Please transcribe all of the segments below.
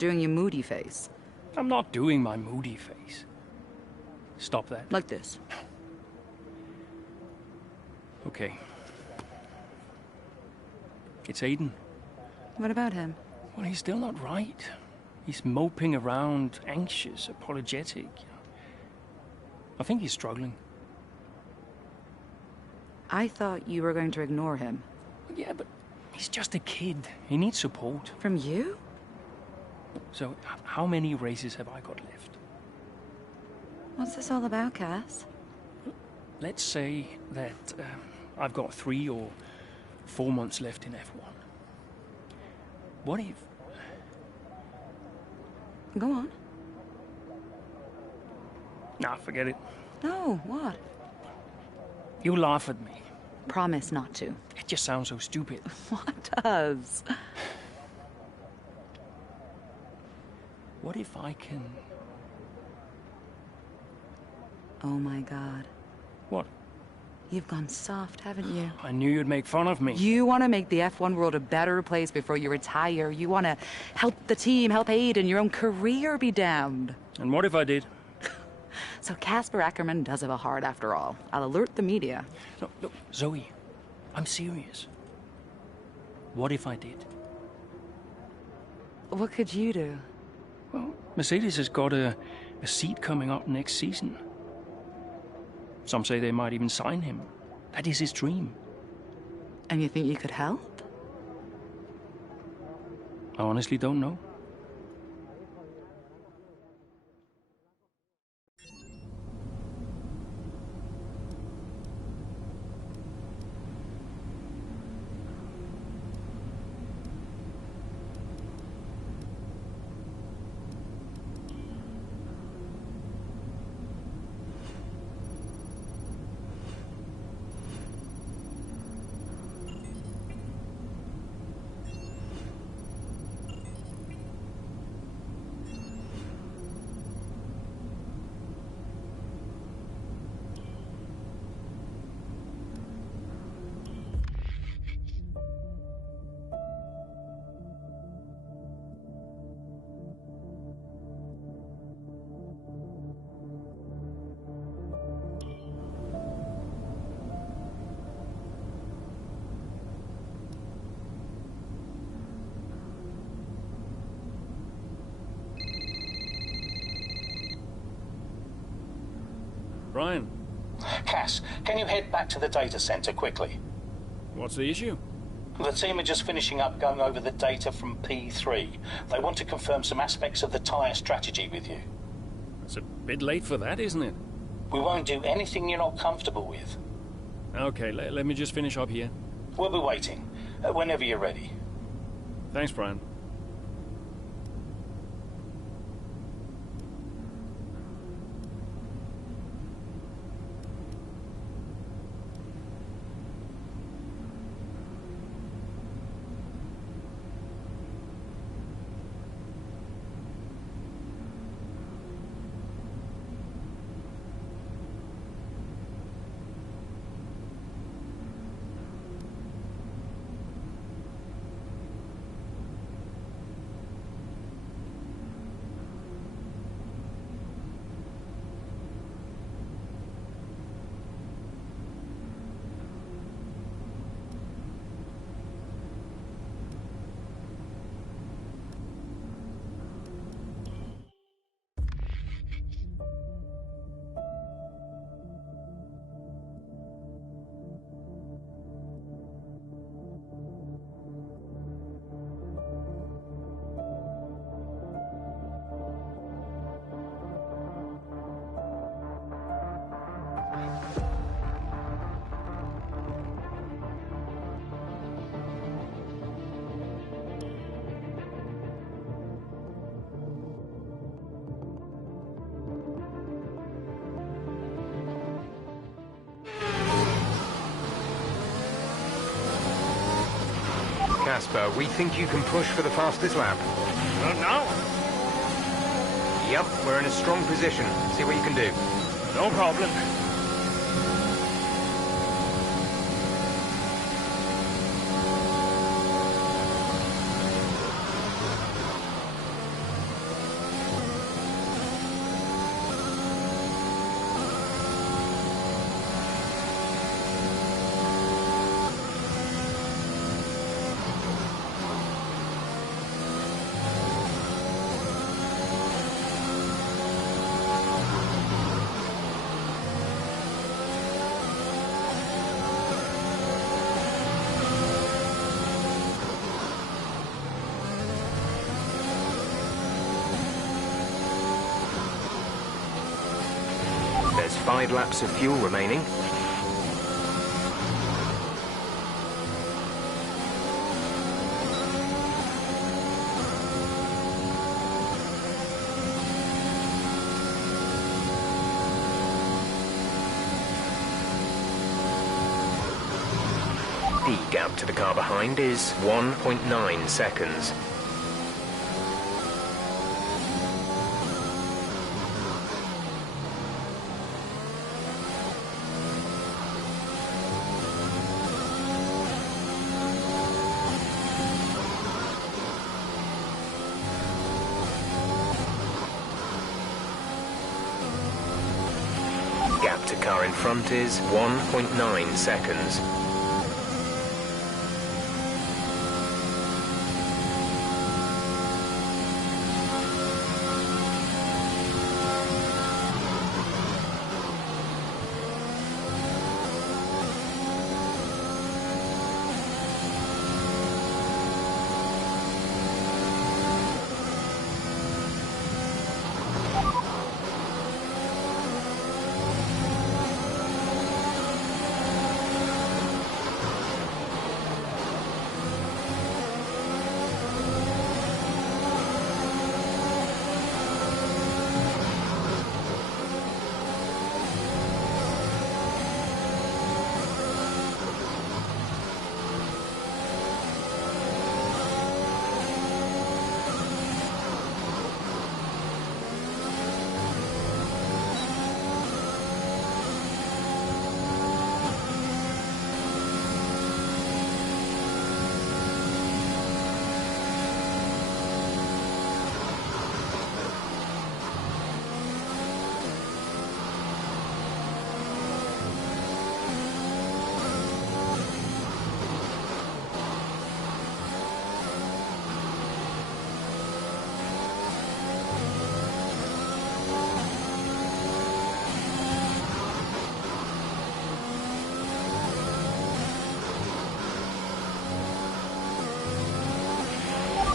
Doing your moody face. I'm not doing my moody face. Stop that. Like this. Okay. It's Aiden. What about him? Well, he's still not right. He's moping around, anxious, apologetic. I think he's struggling. I thought you were going to ignore him. Yeah, but he's just a kid. He needs support. From you? So, how many races have I got left? What's this all about, Cass? Let's say that I've got 3 or 4 months left in F1. What if... Go on. Nah, forget it. No, what? You laugh at me. Promise not to. It just sounds so stupid. What does? What if I can... Oh my God. What? You've gone soft, haven't you? I knew you'd make fun of me. You want to make the F1 world a better place before you retire. You want to help the team, help Aiden, your own career be damned. And what if I did? So Casper Ackerman does have a heart after all. I'll alert the media. No, Zoe, I'm serious. What if I did? What could you do? Well, Mercedes has got a seat coming up next season. Some say they might even sign him. That is his dream. And you think you could help? I honestly don't know. Brian. Cass, can you head back to the data center quickly? What's the issue? The team are just finishing up going over the data from P3. They want to confirm some aspects of the tyre strategy with you. It's a bit late for that, isn't it? We won't do anything you're not comfortable with. Okay, let me just finish up here. We'll be waiting, whenever you're ready. Thanks, Brian. Casper, we think you can push for the fastest lap. Now? Yep, we're in a strong position. See what you can do. No problem. 5 laps of fuel remaining. The gap to the car behind is 1.9 seconds. Gap to car in front is 1.9 seconds.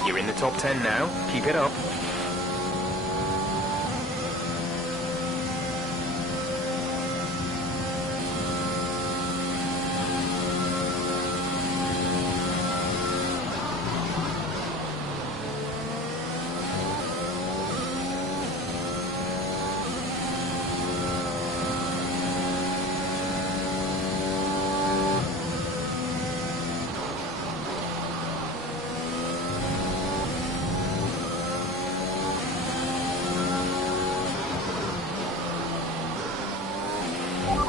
You're in the top 10 now. Keep it up.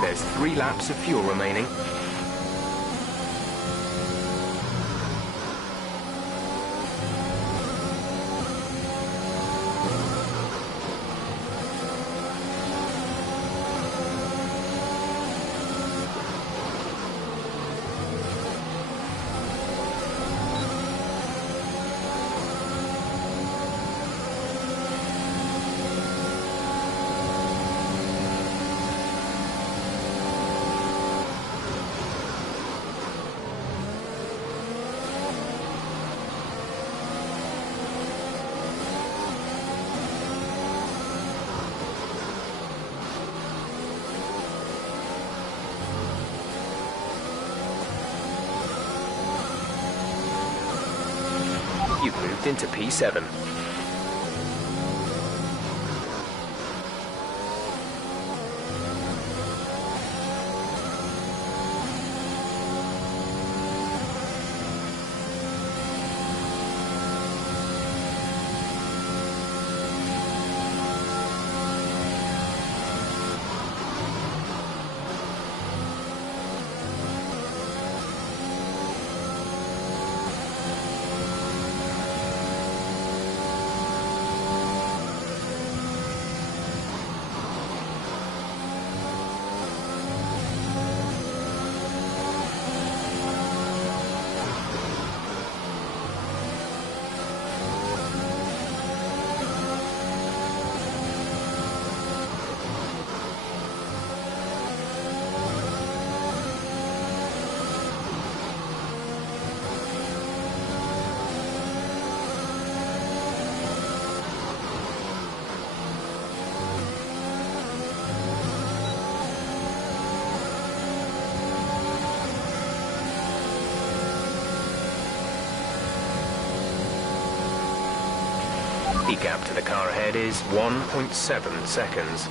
There's 3 laps of fuel remaining. You've moved into P7. The gap to the car ahead is 1.7 seconds.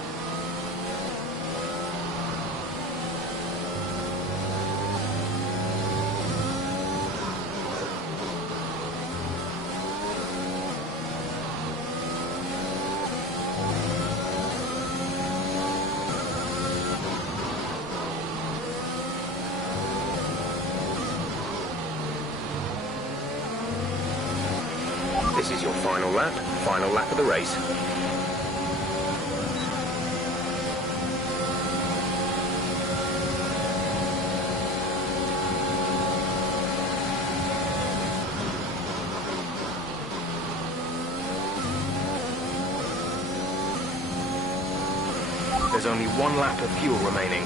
This is your final lap of the race. There's only 1 lap of fuel remaining.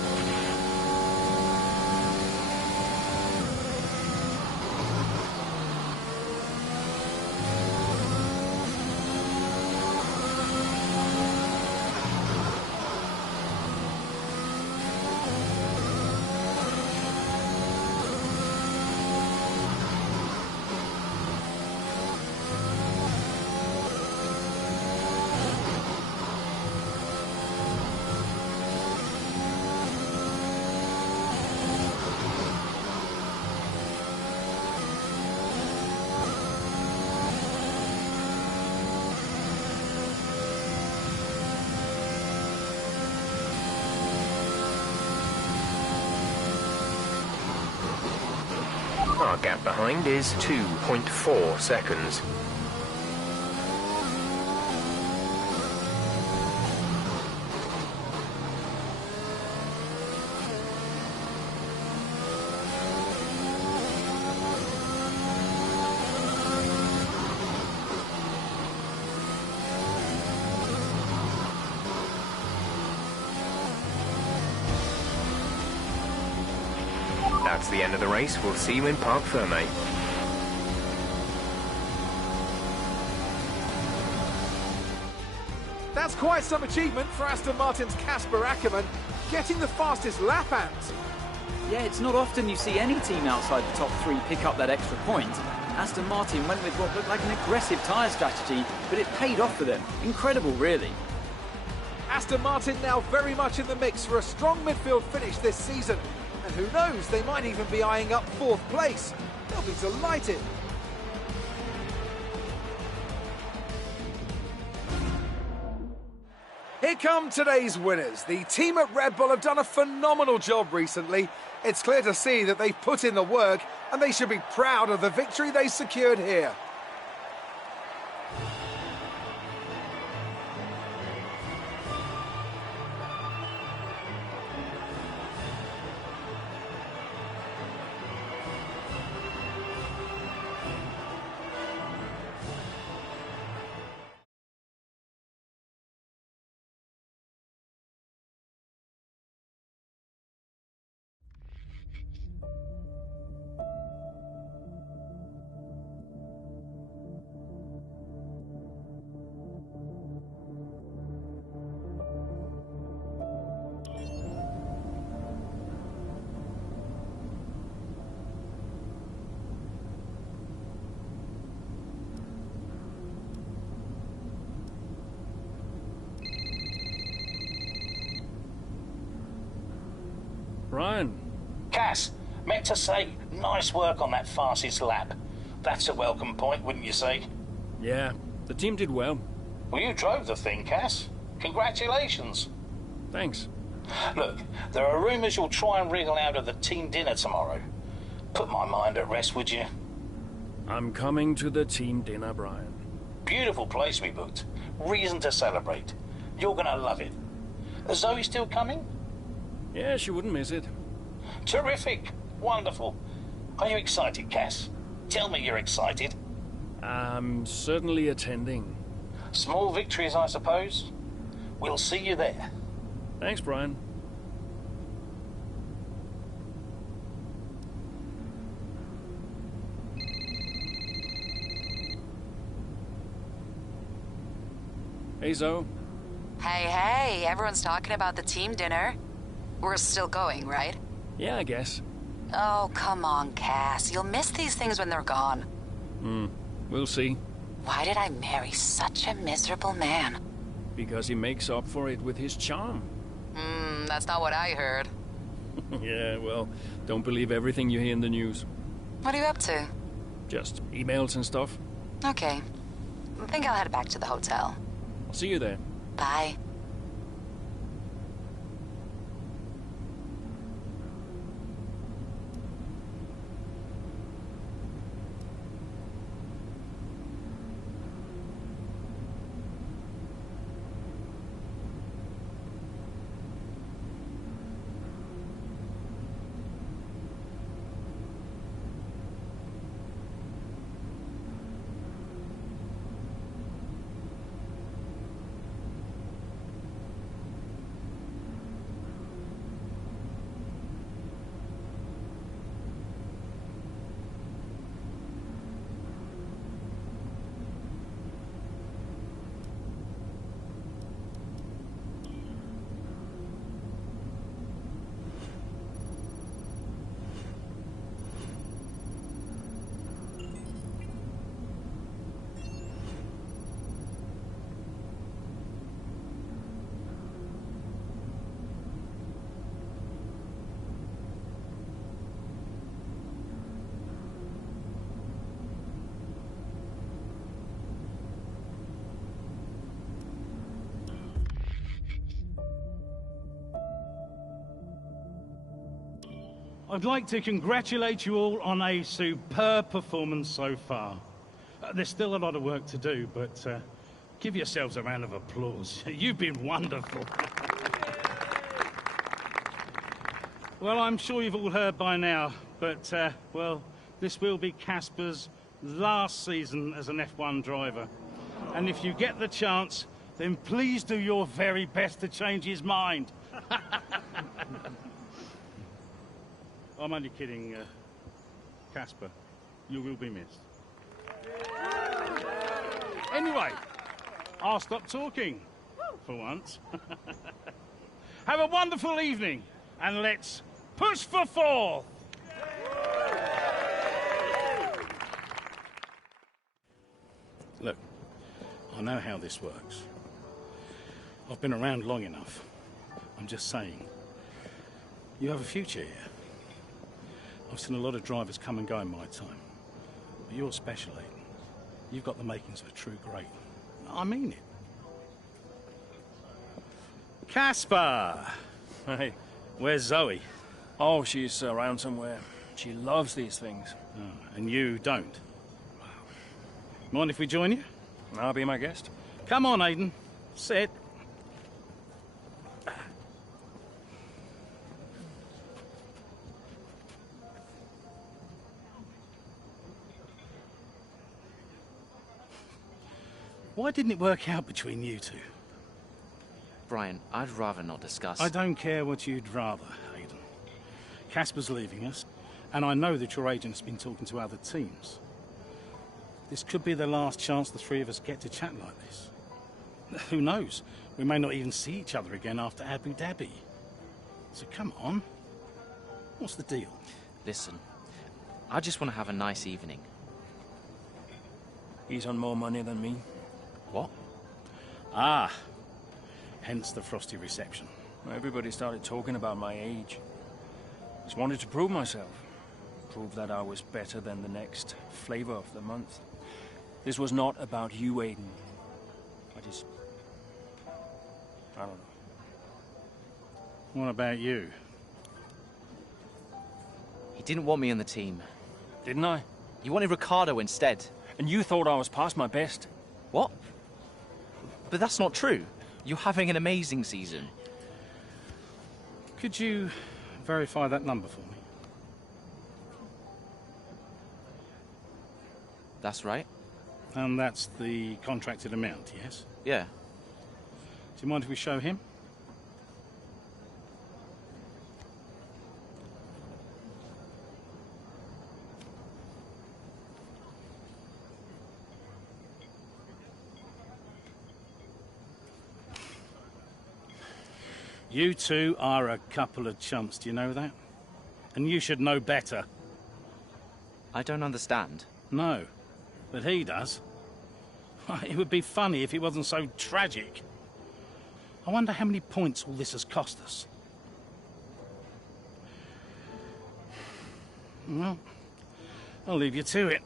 Our gap behind is 2.4 seconds. That's the end of the race. We'll see you in Parc Fermé. That's quite some achievement for Aston Martin's Casper Ackermann, getting the fastest lap out. Yeah, it's not often you see any team outside the top 3 pick up that extra point. Aston Martin went with what looked like an aggressive tyre strategy, but it paid off for them. Incredible, really. Aston Martin now very much in the mix for a strong midfield finish this season. And who knows, they might even be eyeing up 4th place. They'll be delighted. Here come today's winners. The team at Red Bull have done a phenomenal job recently. It's clear to see that they've put in the work and they should be proud of the victory they secured here. Brian. Cass, meant to say, nice work on that fastest lap. That's a welcome point, wouldn't you say? Yeah, the team did well. Well, you drove the thing, Cass. Congratulations. Thanks. Look, there are rumours you'll try and wriggle out of the team dinner tomorrow. Put my mind at rest, would you? I'm coming to the team dinner, Brian. Beautiful place we booked. Reason to celebrate. You're gonna love it. Is Zoe still coming? Yeah, she wouldn't miss it. Terrific. Wonderful. Are you excited, Cass? Tell me you're excited. I'm certainly attending. Small victories, I suppose. We'll see you there. Thanks, Brian. Hey, Zoe. Hey, everyone's talking about the team dinner. We're still going, right? Yeah, I guess. Oh, come on, Cass. You'll miss these things when they're gone. We'll see. Why did I marry such a miserable man? Because he makes up for it with his charm. That's not what I heard. Yeah, well, don't believe everything you hear in the news. What are you up to? Just emails and stuff. Okay. I think I'll head back to the hotel. I'll see you there. Bye. I'd like to congratulate you all on a superb performance so far. There's still a lot of work to do, but give yourselves a round of applause. You've been wonderful. Well, I'm sure you've all heard by now, but, well, this will be Casper's last season as an F1 driver. And if you get the chance, then please do your very best to change his mind. I'm only kidding, Casper. You will be missed. Anyway, I'll stop talking, for once. Have a wonderful evening, and let's push for fourth! Look, I know how this works. I've been around long enough. I'm just saying, you have a future here. I've seen a lot of drivers come and go in my time. But you're special, Aiden. You've got the makings of a true great. I mean it. Casper! Hey. Where's Zoe? Oh, she's around somewhere. She loves these things. Oh, and you don't? Mind if we join you? I'll be my guest. Come on, Aiden. Sit. Why didn't it work out between you two? Brian, I'd rather not discuss. I don't care what you'd rather, Aiden. Casper's leaving us, and I know that your agent's been talking to other teams. This could be the last chance the three of us get to chat like this. Who knows? We may not even see each other again after Abu Dhabi. So come on. What's the deal? Listen, I just want to have a nice evening. He's on more money than me. What? Ah, hence the frosty reception. Everybody started talking about my age. Just wanted to prove myself. Prove that I was better than the next flavor of the month. This was not about you, Aiden. I don't know. What about you? He didn't want me on the team. Didn't I? He wanted Ricardo instead. And you thought I was past my best. What? But that's not true. You're having an amazing season. Could you verify that number for me? That's right. And that's the contracted amount, yes? Yeah. Do you mind if we show him? You two are a couple of chumps, do you know that? And you should know better. I don't understand. No, but he does. It would be funny if it wasn't so tragic. I wonder how many points all this has cost us. Well, I'll leave you to it.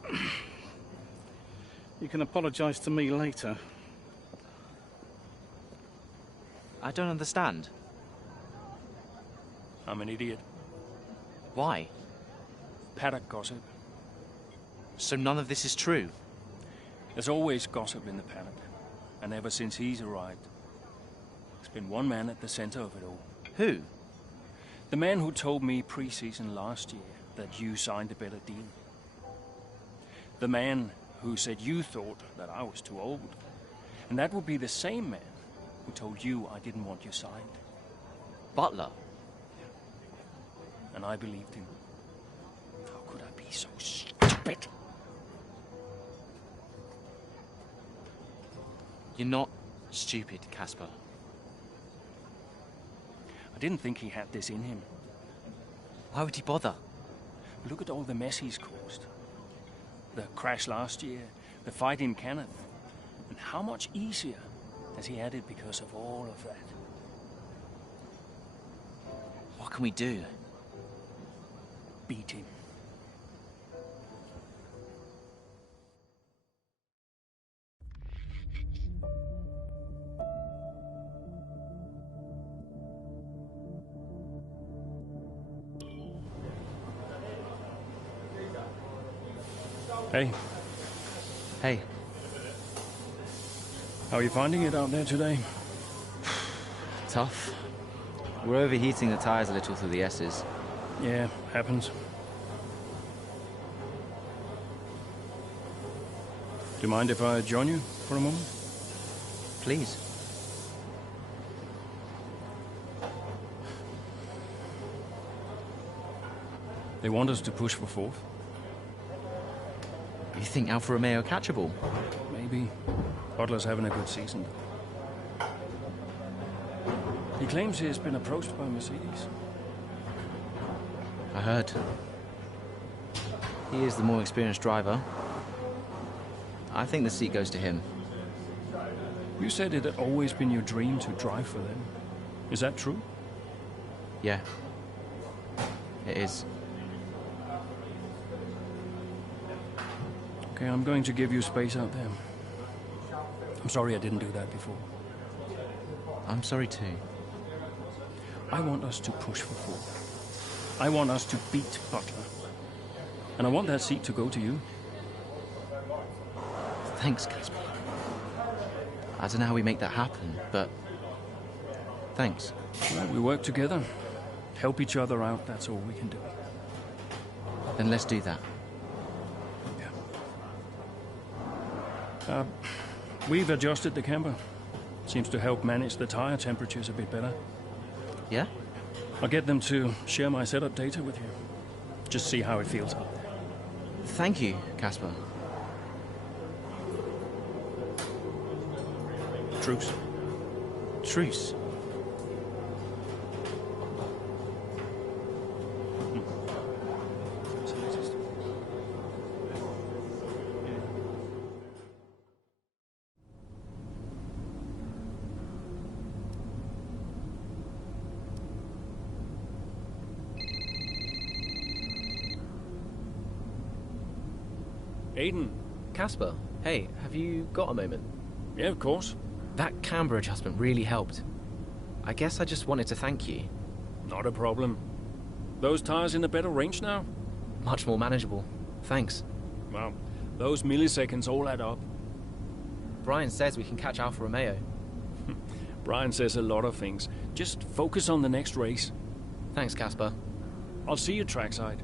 You can apologise to me later. I don't understand. I'm an idiot. Why? Paddock gossip. So none of this is true? There's always gossip in the paddock. And ever since he's arrived, there's been one man at the centre of it all. Who? The man who told me pre-season last year that you signed a better deal. The man who said you thought that I was too old. And that would be the same man who told you I didn't want you signed. Butler? And I believed him. How could I be so stupid? You're not stupid, Casper. I didn't think he had this in him. Why would he bother? Look at all the mess he's caused. The crash last year, the fight in Canada. And how much easier has he had it because of all of that? What can we do? Beat him. Hey, Hey, how are you finding it out there today? tough. We're overheating the tyres a little through the S's. Yeah, happens. Do you mind if I join you for a moment? Please. They want us to push for fourth. You think Alfa Romeo are catchable? Maybe. Butler's having a good season. He claims he has been approached by Mercedes. I heard. He is the more experienced driver. I think the seat goes to him. You said it had always been your dream to drive for them. Is that true? Yeah. It is. Okay, I'm going to give you space out there. I'm sorry I didn't do that before. I'm sorry too. I want us to push for fourth. I want us to beat Butler. And I want that seat to go to you. Thanks, Casper. I don't know how we make that happen, but thanks. Well, we work together. Help each other out, that's all we can do. Then let's do that. We've adjusted the camber. Seems to help manage the tire temperatures a bit better. Yeah? I'll get them to share my setup data with you. Just see how it feels out there. Thank you, Casper. Truce. Truce. Aiden. Casper, hey, have you got a moment? Yeah, of course. That camber adjustment really helped. I guess I just wanted to thank you. Not a problem. Those tires in a better range now? Much more manageable. Thanks. Well, those milliseconds all add up. Brian says we can catch Alfa Romeo. Brian says a lot of things. Just focus on the next race. Thanks, Casper. I'll see you trackside.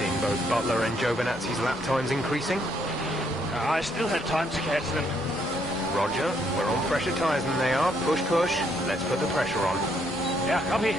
seeing both Butler and Giovinazzi's lap times increasing? I still had time to catch them. Roger, we're on fresher tyres than they are. Push, push. Let's put the pressure on. Yeah, copy.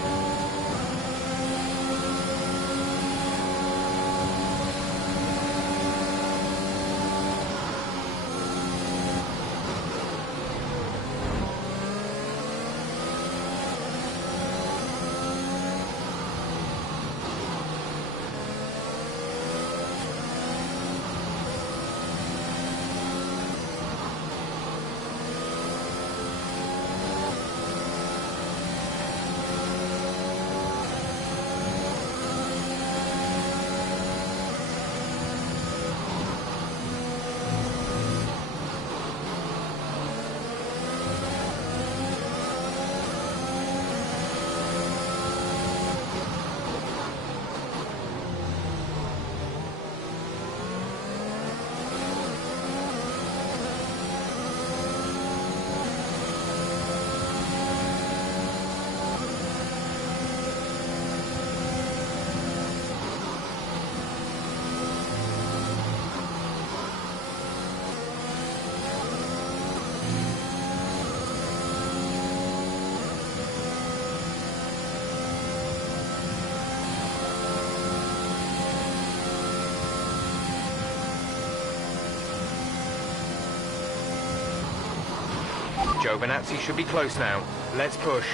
Giovinazzi should be close now. Let's push.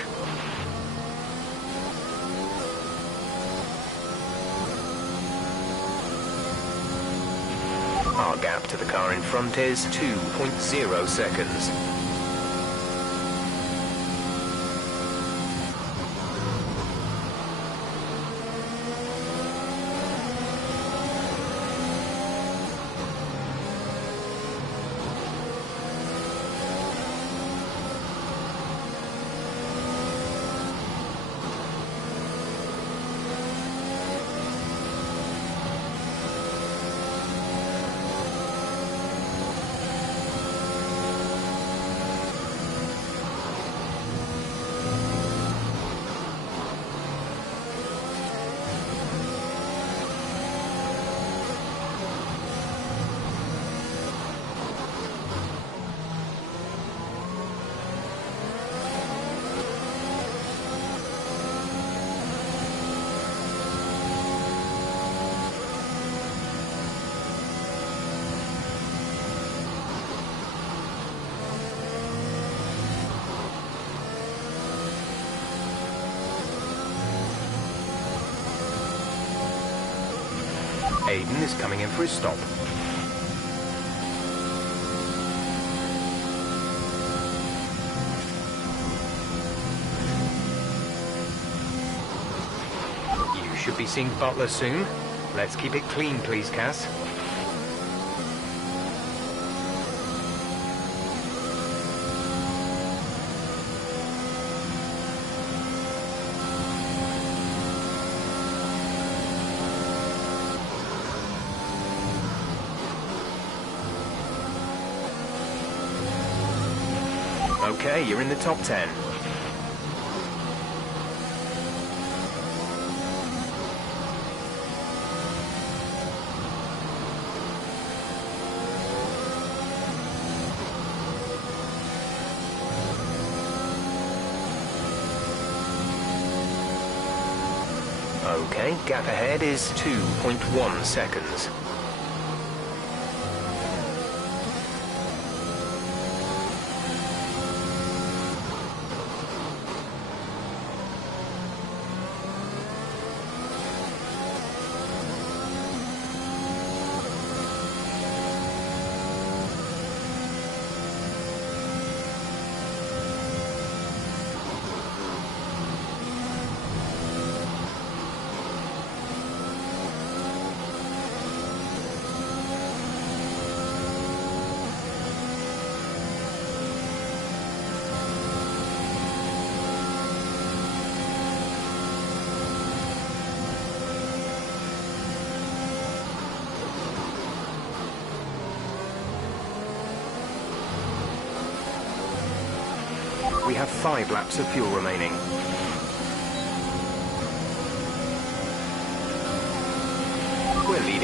Our gap to the car in front is 2.0 seconds. Aiden is coming in for his stop. You should be seeing Butler soon. Let's keep it clean, please, Cass. Okay, you're in the top 10. Okay, gap ahead is 2.1 seconds. We have 5 laps of fuel remaining.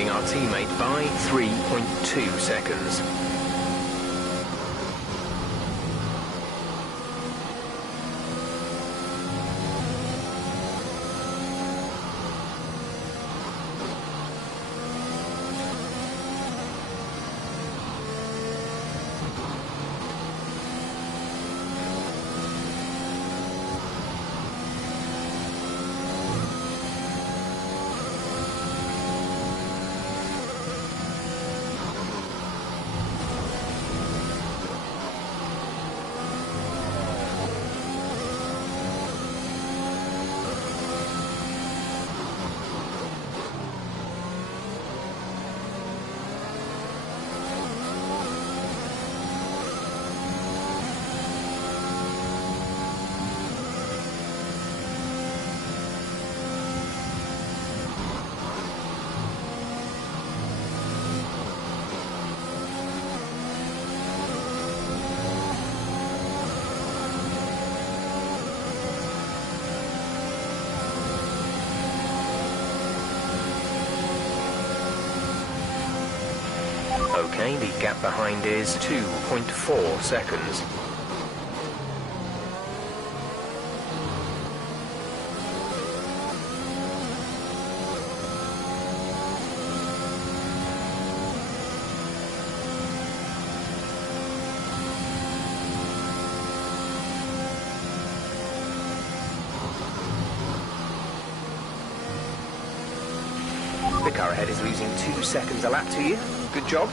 behinding our teammate by 3.2 seconds. Okay, the gap behind is 2.4 seconds. The car ahead is losing 2 seconds a lap to you. Good job.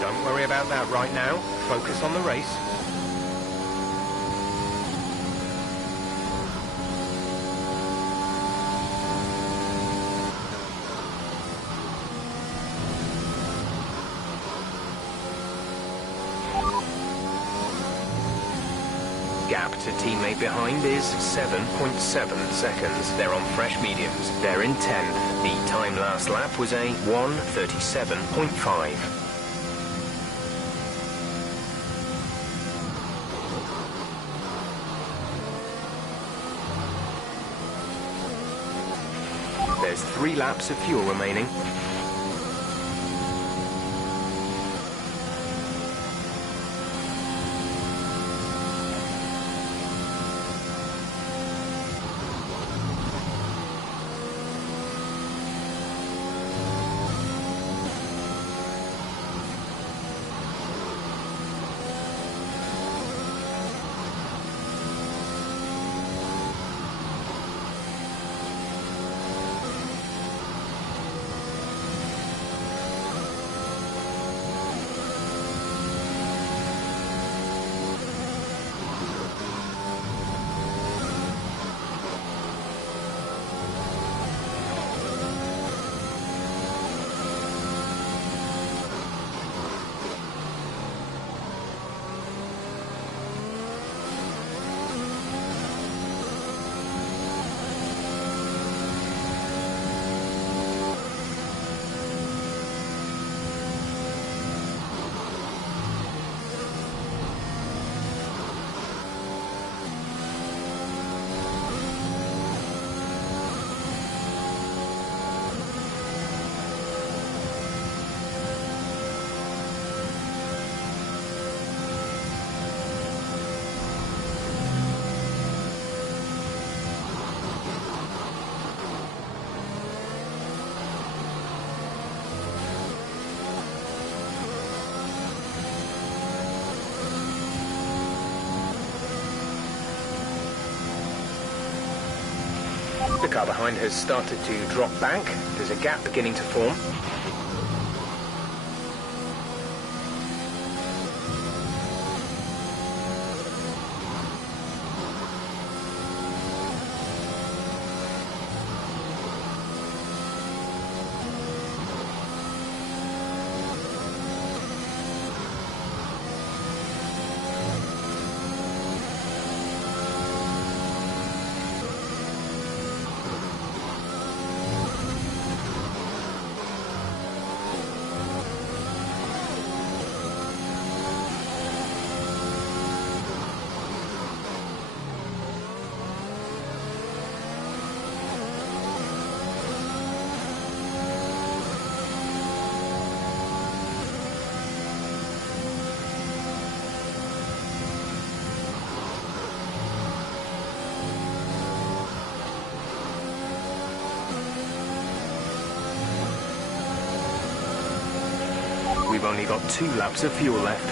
Don't worry about that right now. Focus on the race. Gap to teammate behind is 7.7 seconds. They're on fresh mediums. They're in 10th. The time last lap was a 1:37.5. There's 3 laps of fuel remaining. The car behind has started to drop back. There's a gap beginning to form. You've only got 2 laps of fuel left.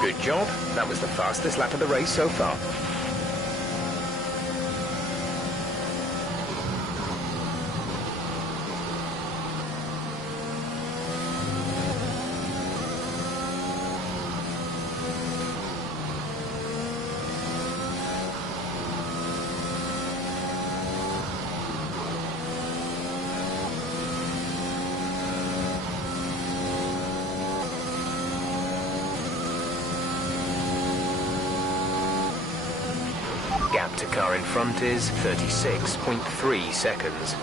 Good job. That was the fastest lap of the race so far. Gap to car in front is 36.3 seconds.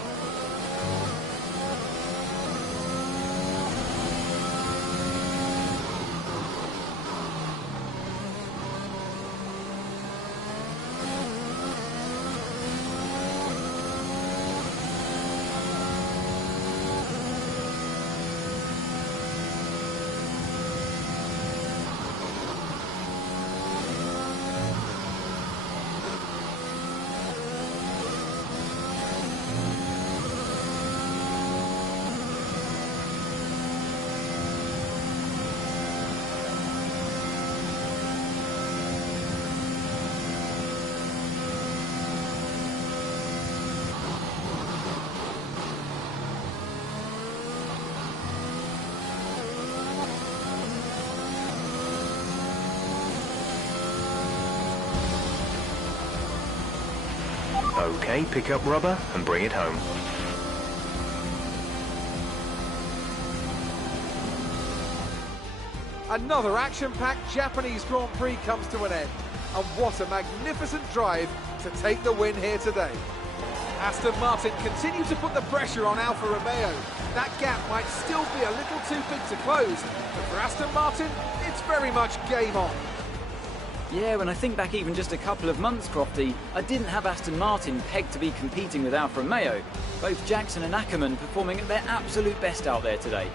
Okay, pick up rubber and bring it home. Another action-packed Japanese Grand Prix comes to an end. And what a magnificent drive to take the win here today. Aston Martin continue to put the pressure on Alfa Romeo. That gap might still be a little too big to close, but for Aston Martin, it's very much game on. Yeah, when I think back even just a couple of months, Crofty, I didn't have Aston Martin pegged to be competing with Alfa Romeo. Both Jackson and Ackerman performing at their absolute best out there today.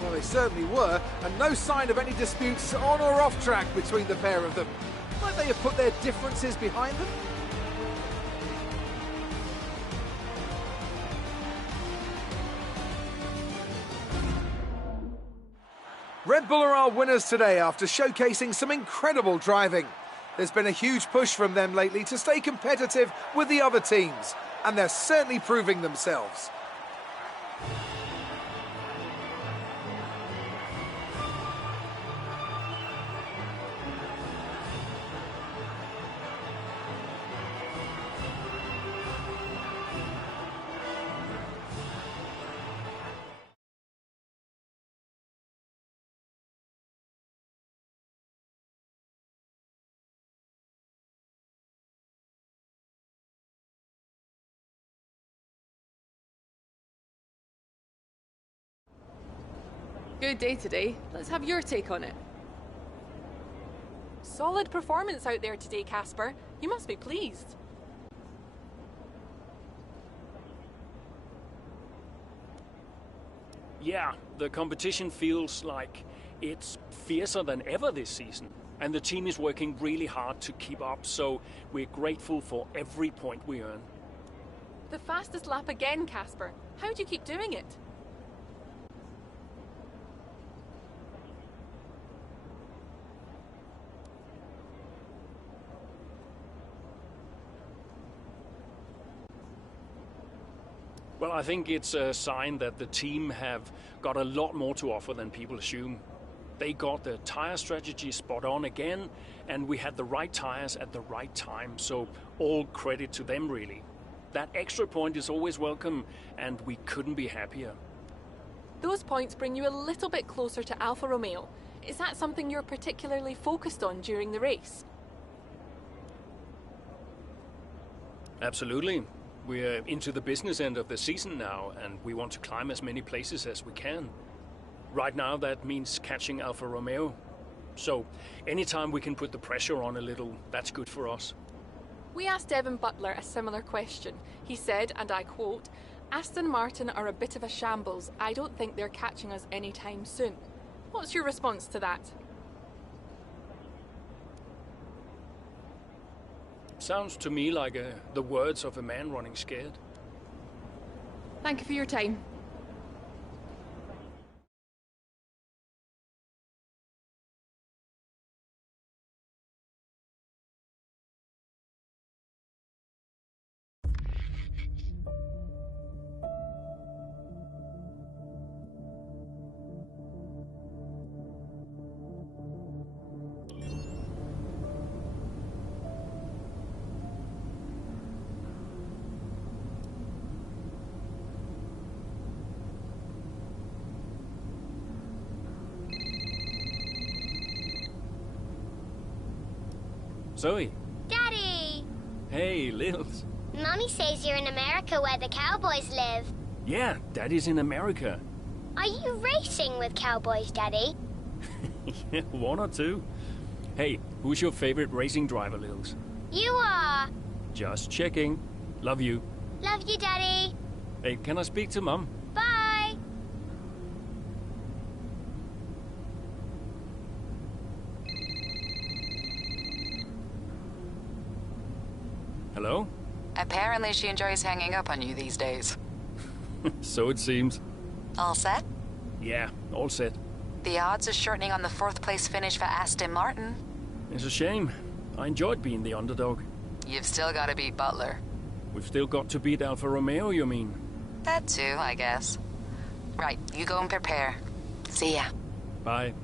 Well, they certainly were, and no sign of any disputes on or off track between the pair of them. Might they have put their differences behind them? Red Bull are our winners today after showcasing some incredible driving. There's been a huge push from them lately to stay competitive with the other teams, and they're certainly proving themselves. Good day today. Let's have your take on it. Solid performance out there today, Casper. You must be pleased. Yeah, the competition feels like it's fiercer than ever this season. And the team is working really hard to keep up, so we're grateful for every point we earn. The fastest lap again, Casper. How do you keep doing it? Well, I think it's a sign that the team have got a lot more to offer than people assume. They got the tire strategy spot on again, and we had the right tires at the right time, so all credit to them, really. That extra point is always welcome, and we couldn't be happier. Those points bring you a little bit closer to Alfa Romeo. Is that something you're particularly focused on during the race? Absolutely. We're into the business end of the season now, and we want to climb as many places as we can. Right now, that means catching Alfa Romeo. So, anytime we can put the pressure on a little, that's good for us. We asked Devin Butler a similar question. He said, and I quote, "Aston Martin are a bit of a shambles. I don't think they're catching us anytime soon." What's your response to that? Sounds to me like the words of a man running scared. Thank you for your time. Zoe. Daddy! Hey, Lils. Mommy says you're in America where the cowboys live. Yeah, Daddy's in America. Are you racing with cowboys, Daddy? Yeah, one or two. Hey, who's your favorite racing driver, Lils? You are. Just checking. Love you. Love you, Daddy. Hey, can I speak to Mum? Bye. Hello? Apparently she enjoys hanging up on you these days. So it seems. All set? Yeah, all set. The odds are shortening on the 4th place finish for Aston Martin. It's a shame. I enjoyed being the underdog. You've still got to beat Butler. We've still got to beat Alfa Romeo, you mean? That too, I guess. Right, you go and prepare. See ya. Bye.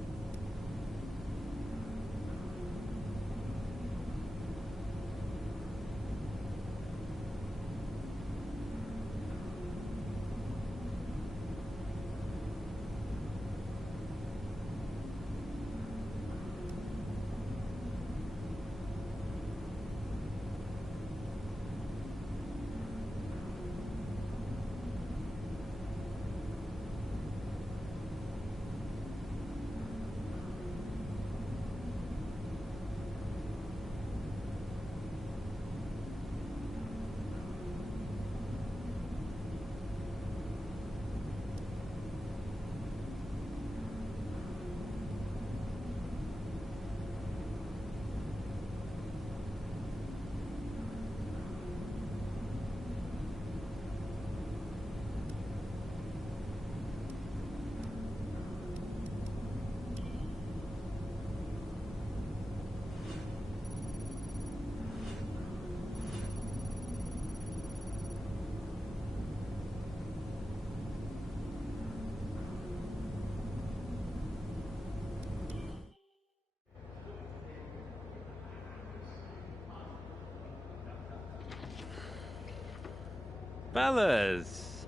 Fellas!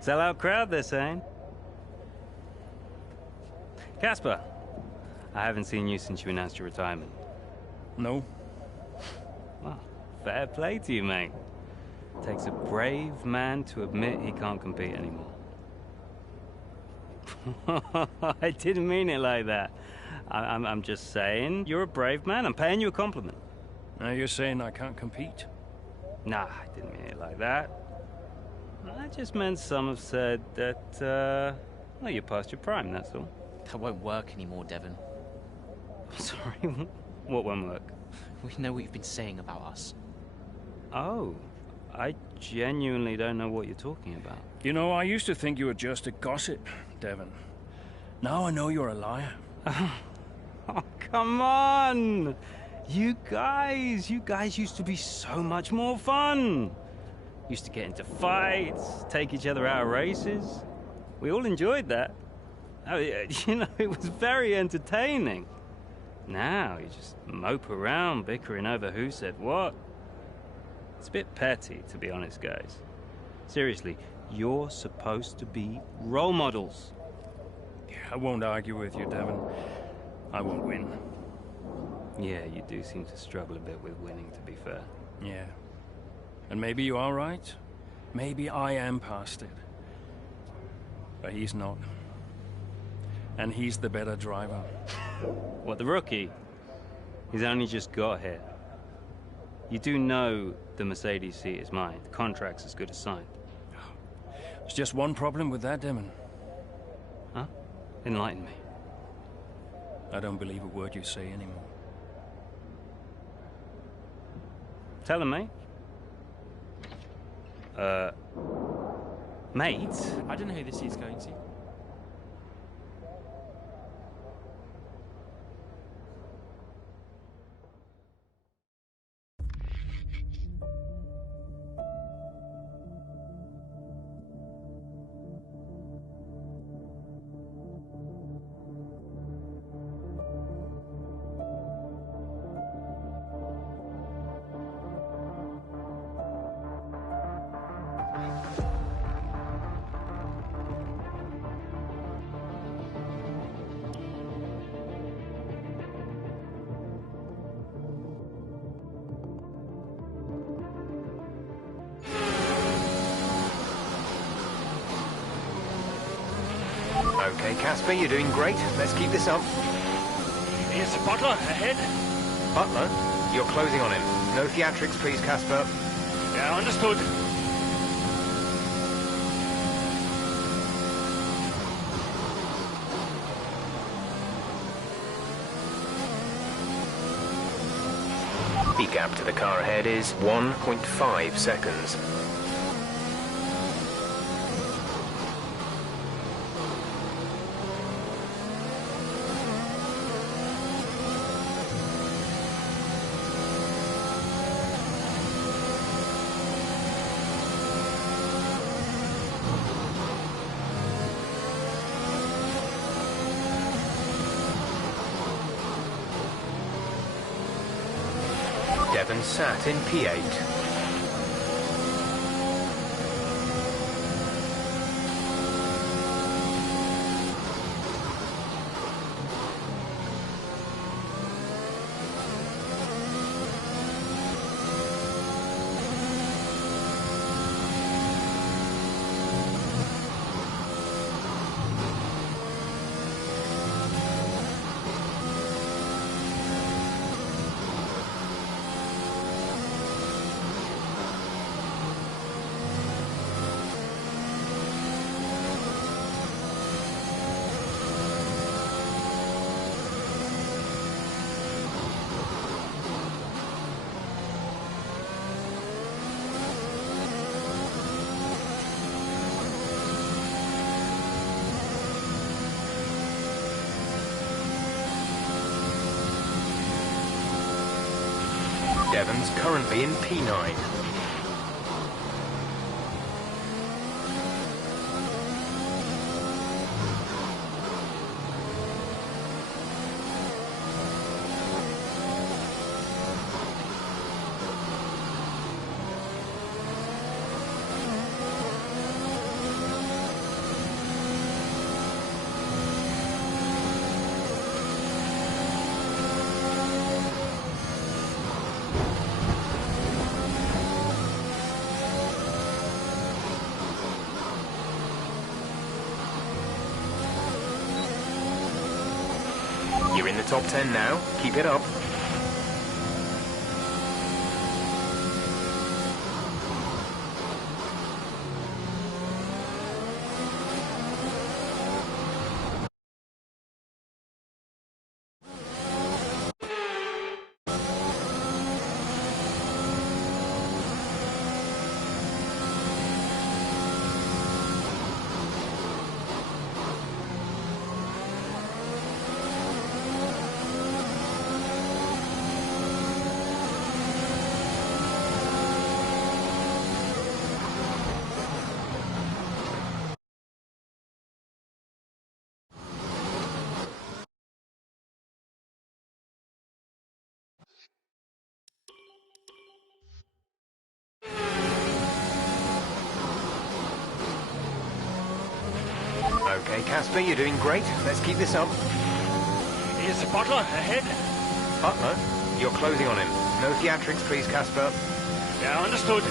Sell-out crowd, they're saying. Casper, I haven't seen you since you announced your retirement. No. Well, fair play to you, mate. Takes a brave man to admit he can't compete anymore. I didn't mean it like that. I'm just saying, you're a brave man. I'm paying you a compliment. Now you're saying I can't compete? Nah, I didn't mean it like that. I just meant some have said that, well, you're past your prime, that's all. That won't work anymore, Devon. Sorry, what won't work? We know what you've been saying about us. Oh, I genuinely don't know what you're talking about. You know, I used to think you were just a gossip, Devon. Now I know you're a liar. Oh, come on! You guys used to be so much more fun. Used to get into fights, take each other out of races. We all enjoyed that. I mean, you know, it was very entertaining. Now you just mope around bickering over who said what. It's a bit petty, to be honest, guys. Seriously, you're supposed to be role models. Yeah, I won't argue with you, Devon. I won't win. Yeah, you do seem to struggle a bit with winning, to be fair. Yeah. And maybe you are right. Maybe I am past it. But he's not. And he's the better driver. What, the rookie? He's only just got here. You do know the Mercedes seat is mine. The contract's as good as signed. There's just one problem with that, Demon. Huh? Enlighten me. I don't believe a word you say anymore. Tell him, mate. Mate? I don't know who this is going to. Okay, Casper, you're doing great. Let's keep this up. Here's the Butler ahead. Butler, you're closing on him. No theatrics, please, Casper. Yeah, understood. The gap to the car ahead is 1.5 seconds. Devon sat in P8. Devon's currently in P9. You're in the top 10 now. Keep it up. Okay, Casper, you're doing great. Let's keep this up. Here's the Butler ahead. Butler, you're closing on him. No theatrics, please, Casper. Yeah, understood.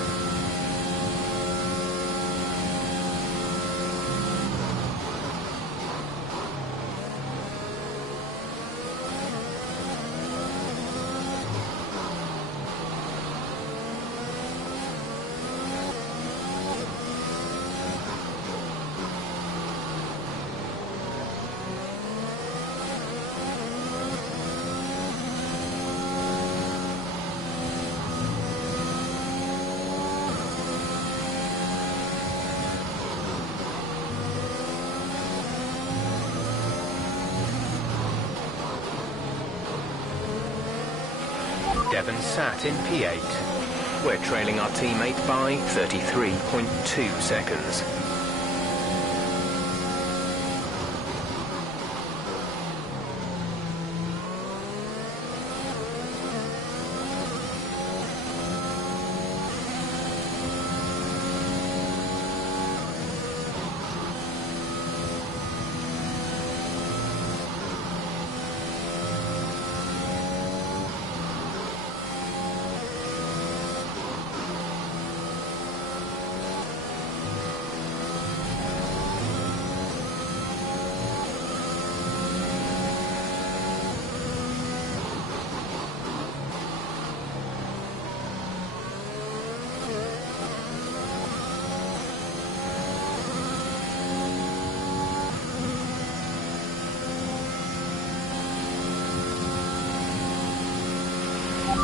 Devon sat in P8. We're trailing our teammate by 33.2 seconds.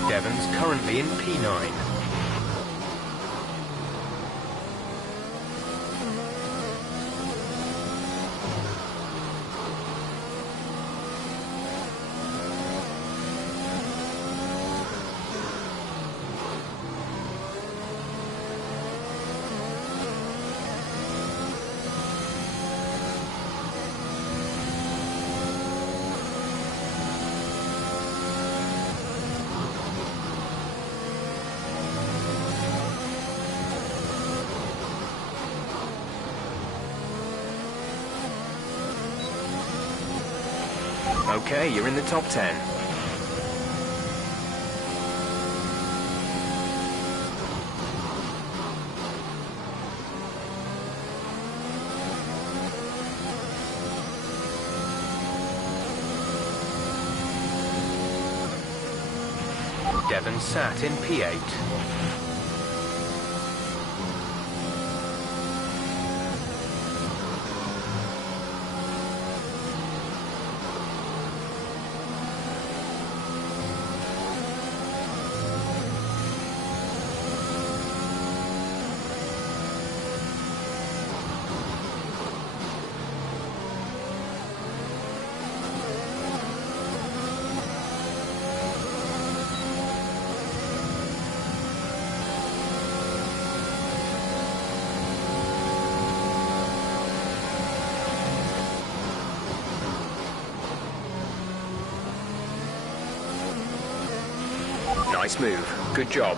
Devon's currently in P9. Okay, you're in the top 10. Devon sat in P8. Nice move. Good job.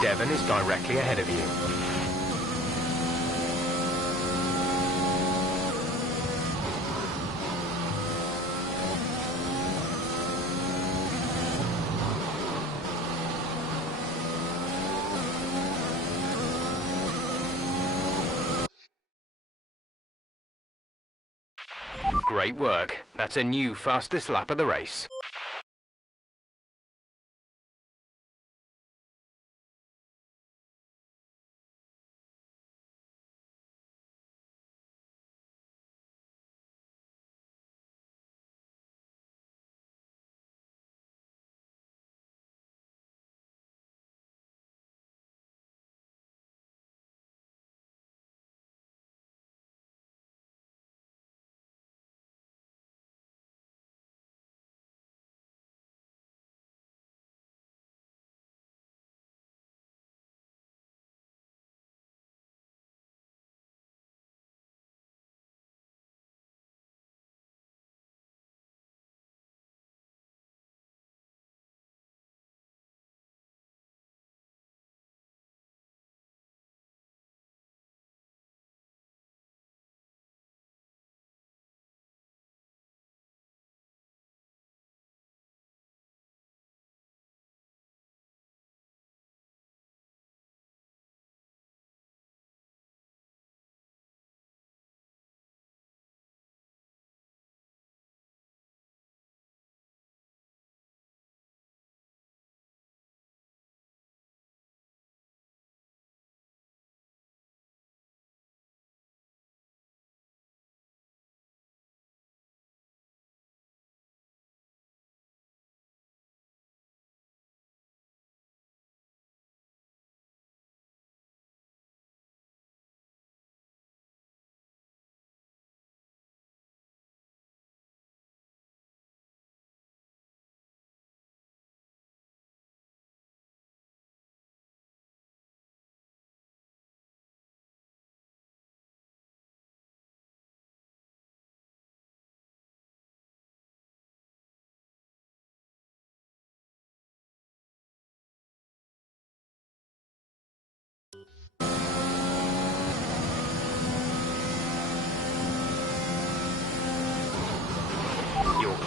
Devon is directly ahead of you. Great work. That's a new fastest lap of the race.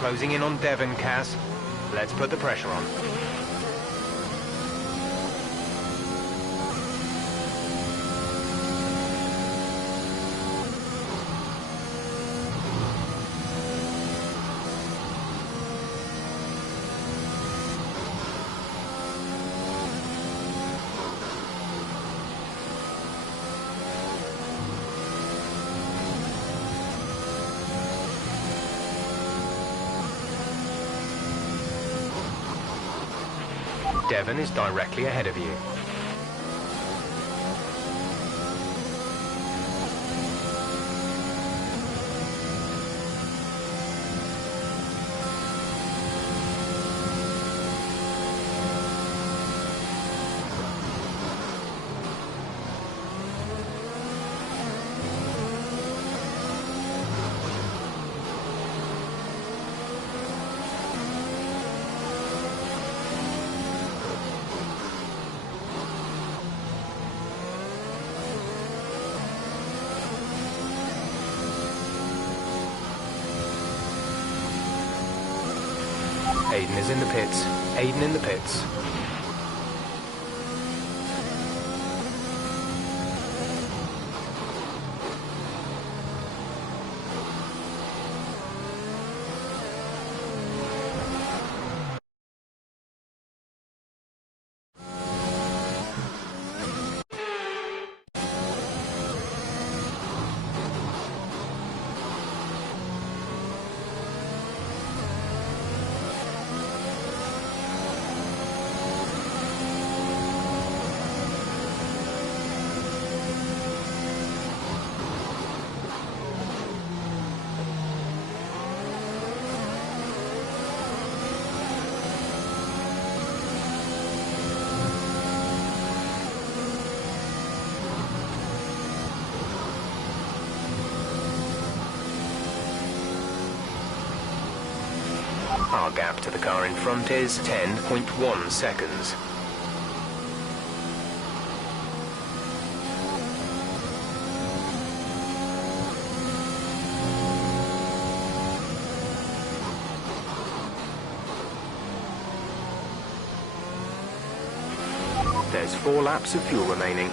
closing in on Devon, Kaz. Let's put the pressure on. Devon is directly ahead of you. Aiden is in the pits. Aiden in the pits. Our gap to the car in front is 10.1 seconds. There's 4 laps of fuel remaining.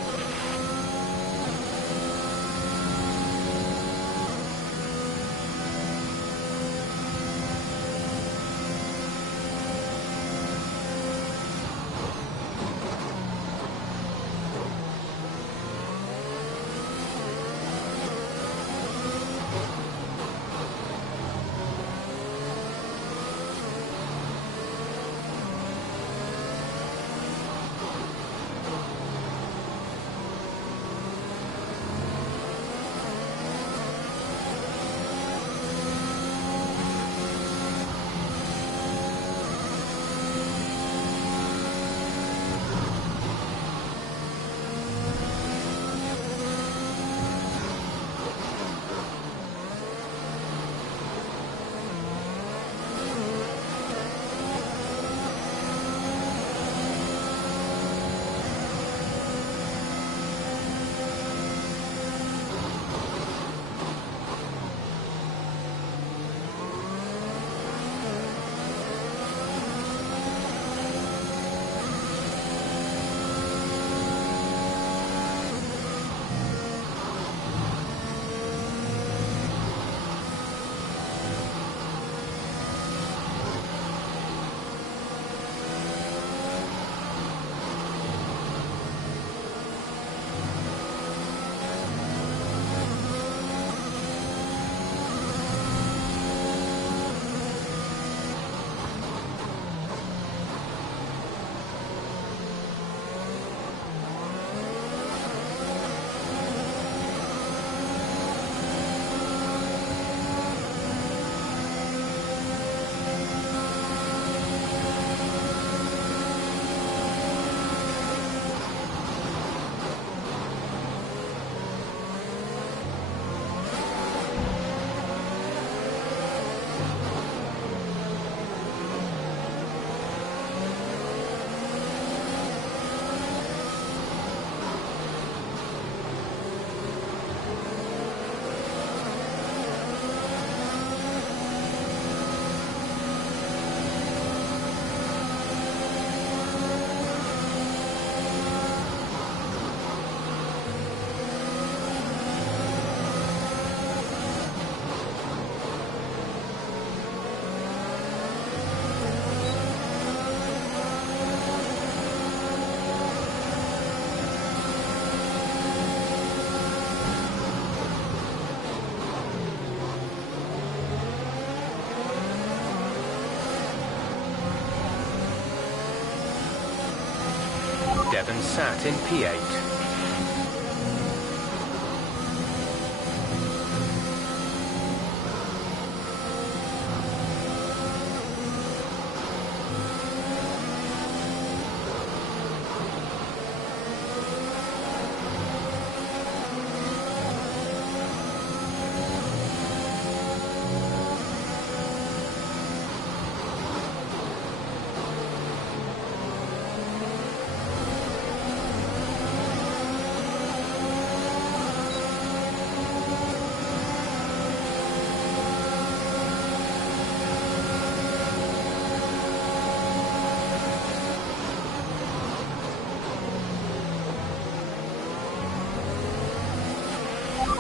Devon sat in P8.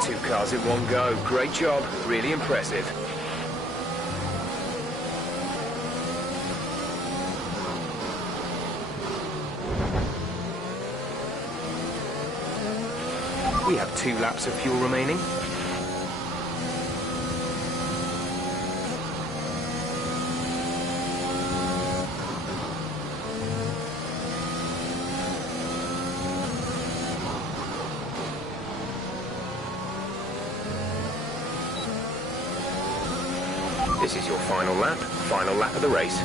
Two cars in one go. Great job. Really impressive. We have 2 laps of fuel remaining. This is your final lap of the race.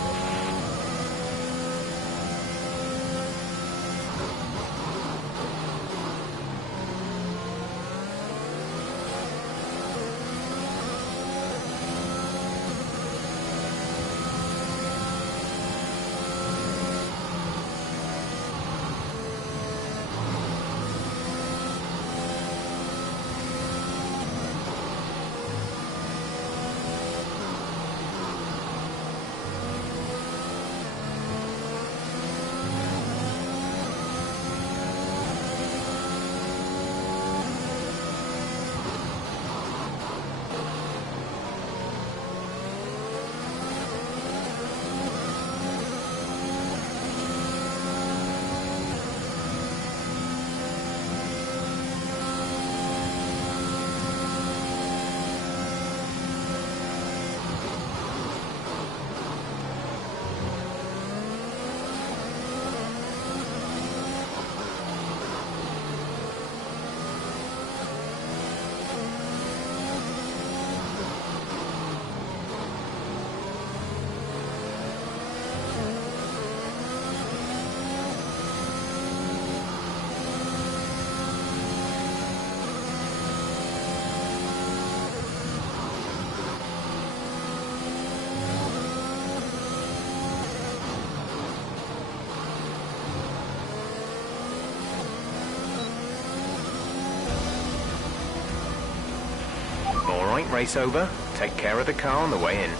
Alright, race over. Take care of the car on the way in.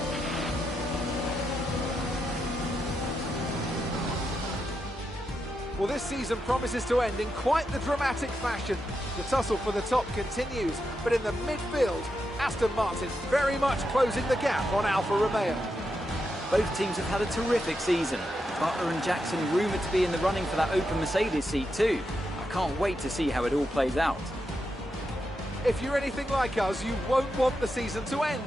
Well, this season promises to end in quite the dramatic fashion. The tussle for the top continues, but in the midfield, Aston Martin very much closing the gap on Alfa Romeo. Both teams have had a terrific season. Butler and Jackson rumoured to be in the running for that open Mercedes seat too. I can't wait to see how it all plays out. If you're anything like us, you won't want the season to end,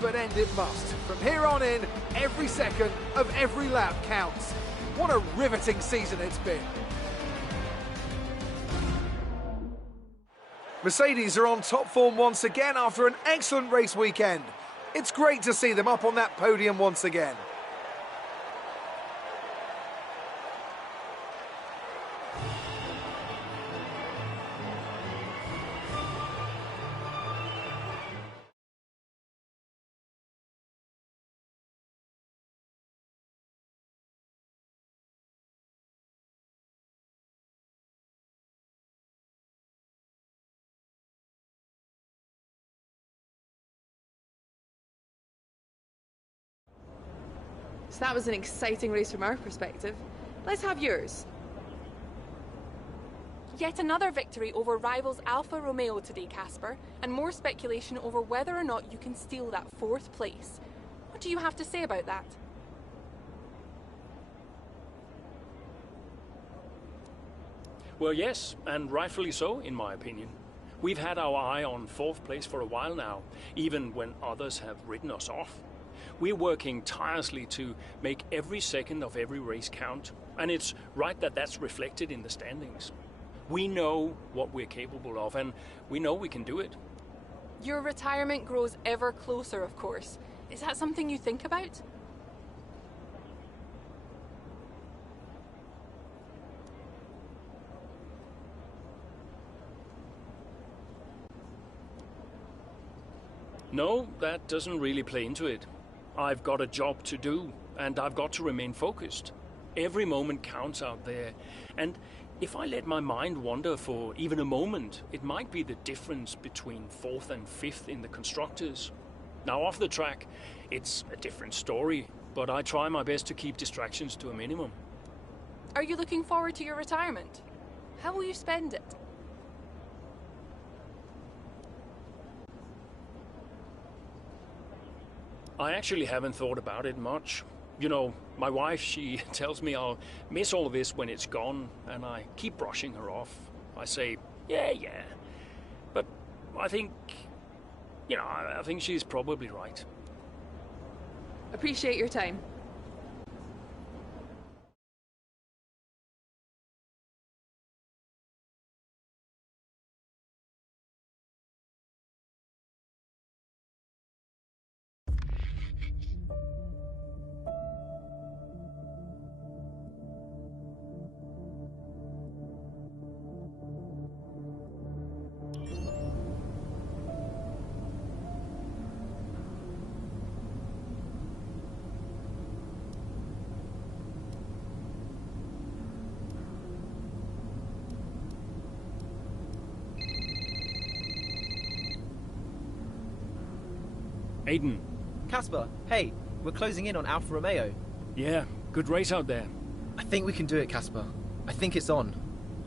but end it must. From here on in, every second of every lap counts. What a riveting season it's been. Mercedes are on top form once again after an excellent race weekend. It's great to see them up on that podium once again. So that was an exciting race from our perspective. Let's have yours. Yet another victory over rivals Alfa Romeo today, Casper, and more speculation over whether or not you can steal that 4th place. What do you have to say about that? Well, yes, and rightfully so, in my opinion. We've had our eye on 4th place for a while now, even when others have written us off. We're working tirelessly to make every second of every race count, and it's right that that's reflected in the standings. We know what we're capable of, and we know we can do it. Your retirement grows ever closer, of course. Is that something you think about? No, that doesn't really play into it. I've got a job to do, and I've got to remain focused. Every moment counts out there, and if I let my mind wander for even a moment, it might be the difference between 4th and 5th in the constructors. Now, off the track, it's a different story, but I try my best to keep distractions to a minimum. Are you looking forward to your retirement? How will you spend it? I actually haven't thought about it much. You know, my wife, she tells me I'll miss all of this when it's gone, and I keep brushing her off. I say, yeah. But I think, I think she's probably right. Appreciate your time. Aiden. Casper, hey, we're closing in on Alfa Romeo. Yeah, good race out there. I think we can do it, Casper. I think it's on.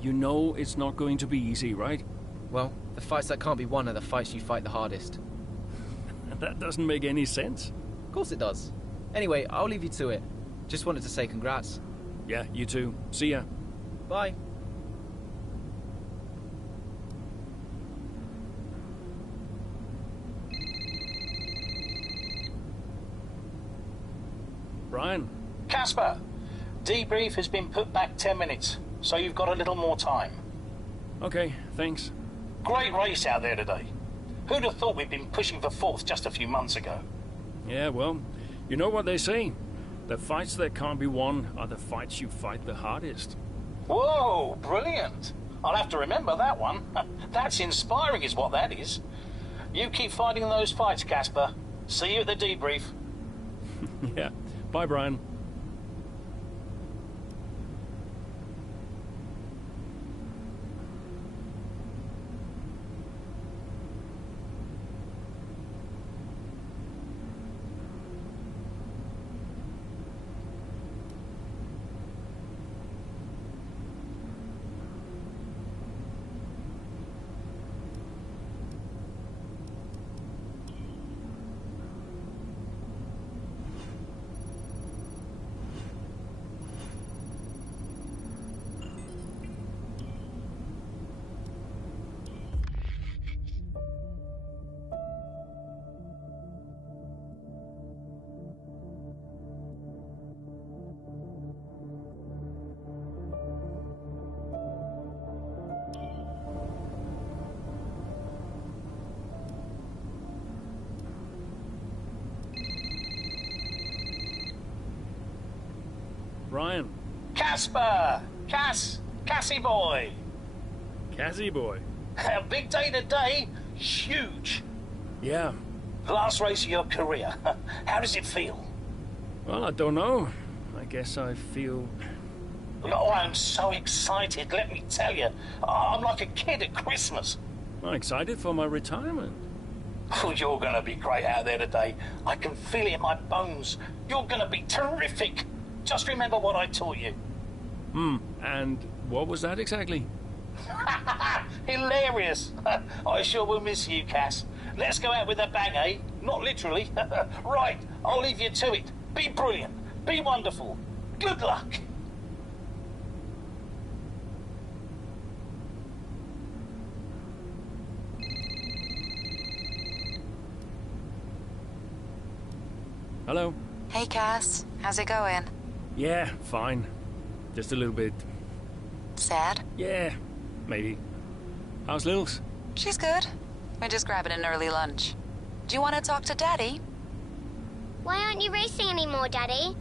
You know it's not going to be easy, right? Well, the fights that can't be won are the fights you fight the hardest. That doesn't make any sense. Of course it does. Anyway, I'll leave you to it. Just wanted to say congrats. Yeah, you too. See ya. Bye. Brian. Casper, debrief has been put back 10 minutes, so you've got a little more time. Okay, thanks. Great race out there today. Who'd have thought we'd been pushing for 4th just a few months ago? Yeah, well, you know what they say. The fights that can't be won are the fights you fight the hardest. Whoa, brilliant. I'll have to remember that one. That's inspiring is what that is. You keep fighting those fights, Casper. See you at the debrief. Yeah. Bye, Brian. Brian. Casper! Cassie boy! Cassie boy. A big day today. Huge. Yeah. Last race of your career. How does it feel? Well, I don't know. I guess I feel... Oh, I'm so excited, let me tell you. I'm like a kid at Christmas. I'm excited for my retirement. Oh, you're going to be great out there today. I can feel it in my bones. You're going to be terrific. Just remember what I taught you. And what was that exactly? Hilarious. I sure will miss you, Cass. Let's go out with a bang, eh? Not literally. Right, I'll leave you to it. Be brilliant. Be wonderful. Good luck. Hello. Hey, Cass. How's it going? Yeah, fine. Just a little bit... Sad? Yeah, maybe. How's Lils? She's good. We're just grabbing an early lunch. Do you want to talk to Daddy? Why aren't you racing anymore, Daddy?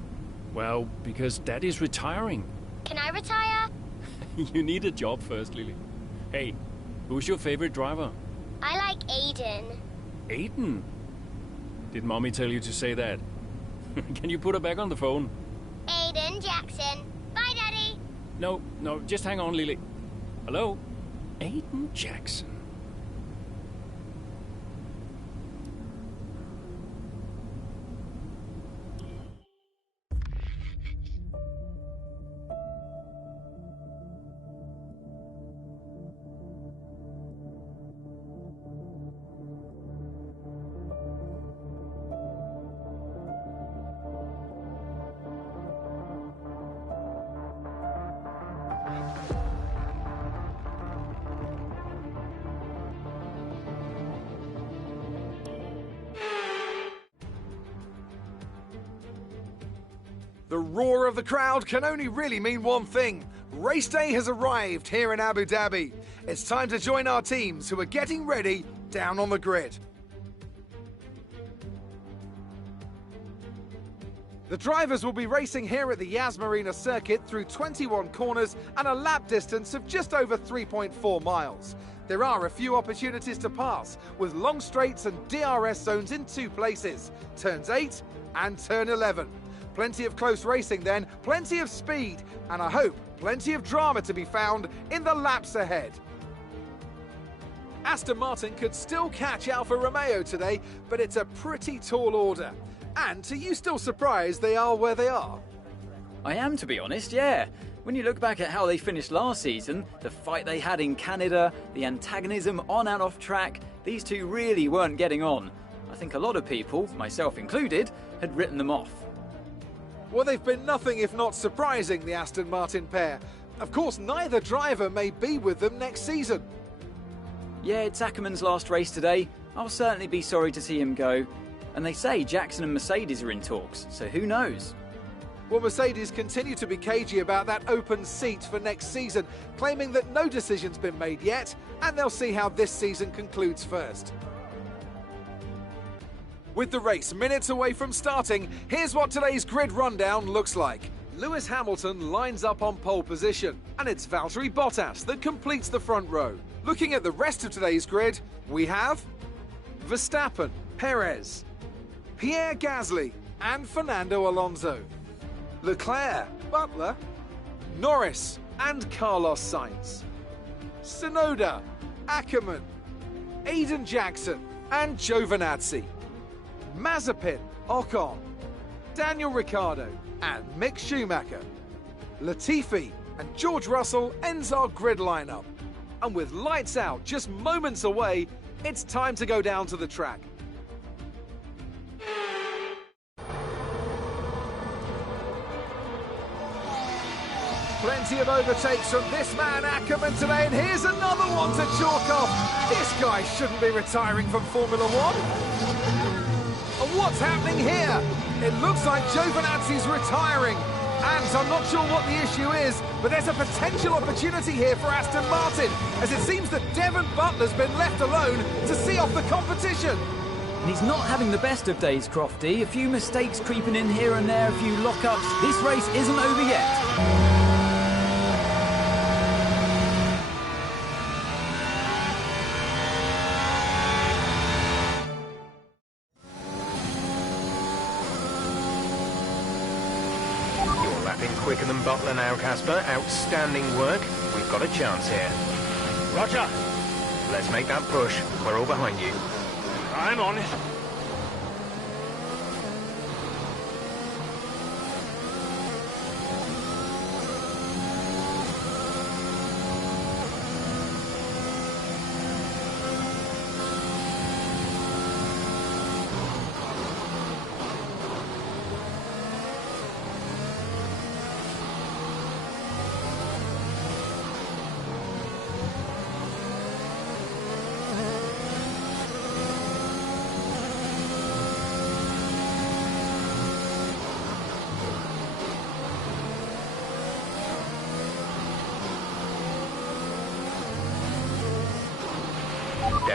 Well, because Daddy's retiring. Can I retire? You need a job first, Lily. Hey, who's your favorite driver? I like Aiden. Aiden? Did Mommy tell you to say that? Can you put her back on the phone? Aiden Jackson. Bye, Daddy. No, just hang on, Lily. Hello? Aiden Jackson. The roar of the crowd can only really mean one thing. Race day has arrived here in Abu Dhabi. It's time to join our teams who are getting ready down on the grid. The drivers will be racing here at the Yas Marina circuit through 21 corners and a lap distance of just over 3.4 miles. There are a few opportunities to pass, with long straights and DRS zones in 2 places, turns 8 and turn 11. Plenty of close racing then, plenty of speed, and I hope plenty of drama to be found in the laps ahead. Aston Martin could still catch Alfa Romeo today, but it's a pretty tall order. And are you still surprised they are where they are? I am, to be honest, yeah. When you look back at how they finished last season, the fight they had in Canada, the antagonism on and off track, these two really weren't getting on. I think a lot of people, myself included, had written them off. Well, they've been nothing if not surprising, the Aston Martin pair. Of course, neither driver may be with them next season. Yeah, it's Ackerman's last race today. I'll certainly be sorry to see him go. And they say Jackson and Mercedes are in talks, so who knows? Well, Mercedes continue to be cagey about that open seat for next season, claiming that no decision's been made yet, and they'll see how this season concludes first. With the race minutes away from starting, here's what today's grid rundown looks like. Lewis Hamilton lines up on pole position, and it's Valtteri Bottas that completes the front row. Looking at the rest of today's grid, we have Verstappen, Perez, Pierre Gasly and Fernando Alonso, Leclerc, Butler, Norris and Carlos Sainz, Tsunoda, Ackerman, Aiden Jackson and Giovinazzi, Mazepin, Ocon, Daniel Ricciardo and Mick Schumacher. Latifi and George Russell ends our grid lineup. And with lights out just moments away, it's time to go down to the track. Plenty of overtakes from this man Ackerman today, and here's another one to chalk off. This guy shouldn't be retiring from Formula One. And what's happening here? It looks like Giovinazzi's retiring. And I'm not sure what the issue is, but there's a potential opportunity here for Aston Martin, as it seems that Devon Butler's been left alone to see off the competition. And he's not having the best of days, Crofty. A few mistakes creeping in here and there, a few lockups. This race isn't over yet. Quicker than Butler now, Casper. Outstanding work. We've got a chance here. Roger. Let's make that push. We're all behind you. I'm on it.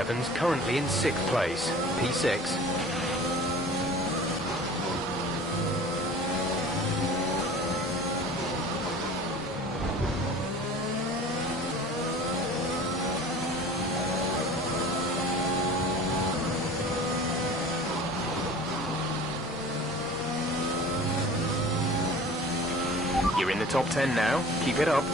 Devon's currently in 6th place, P6. You're in the top 10 now. Keep it up.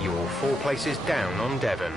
You're 4 places down on Devon.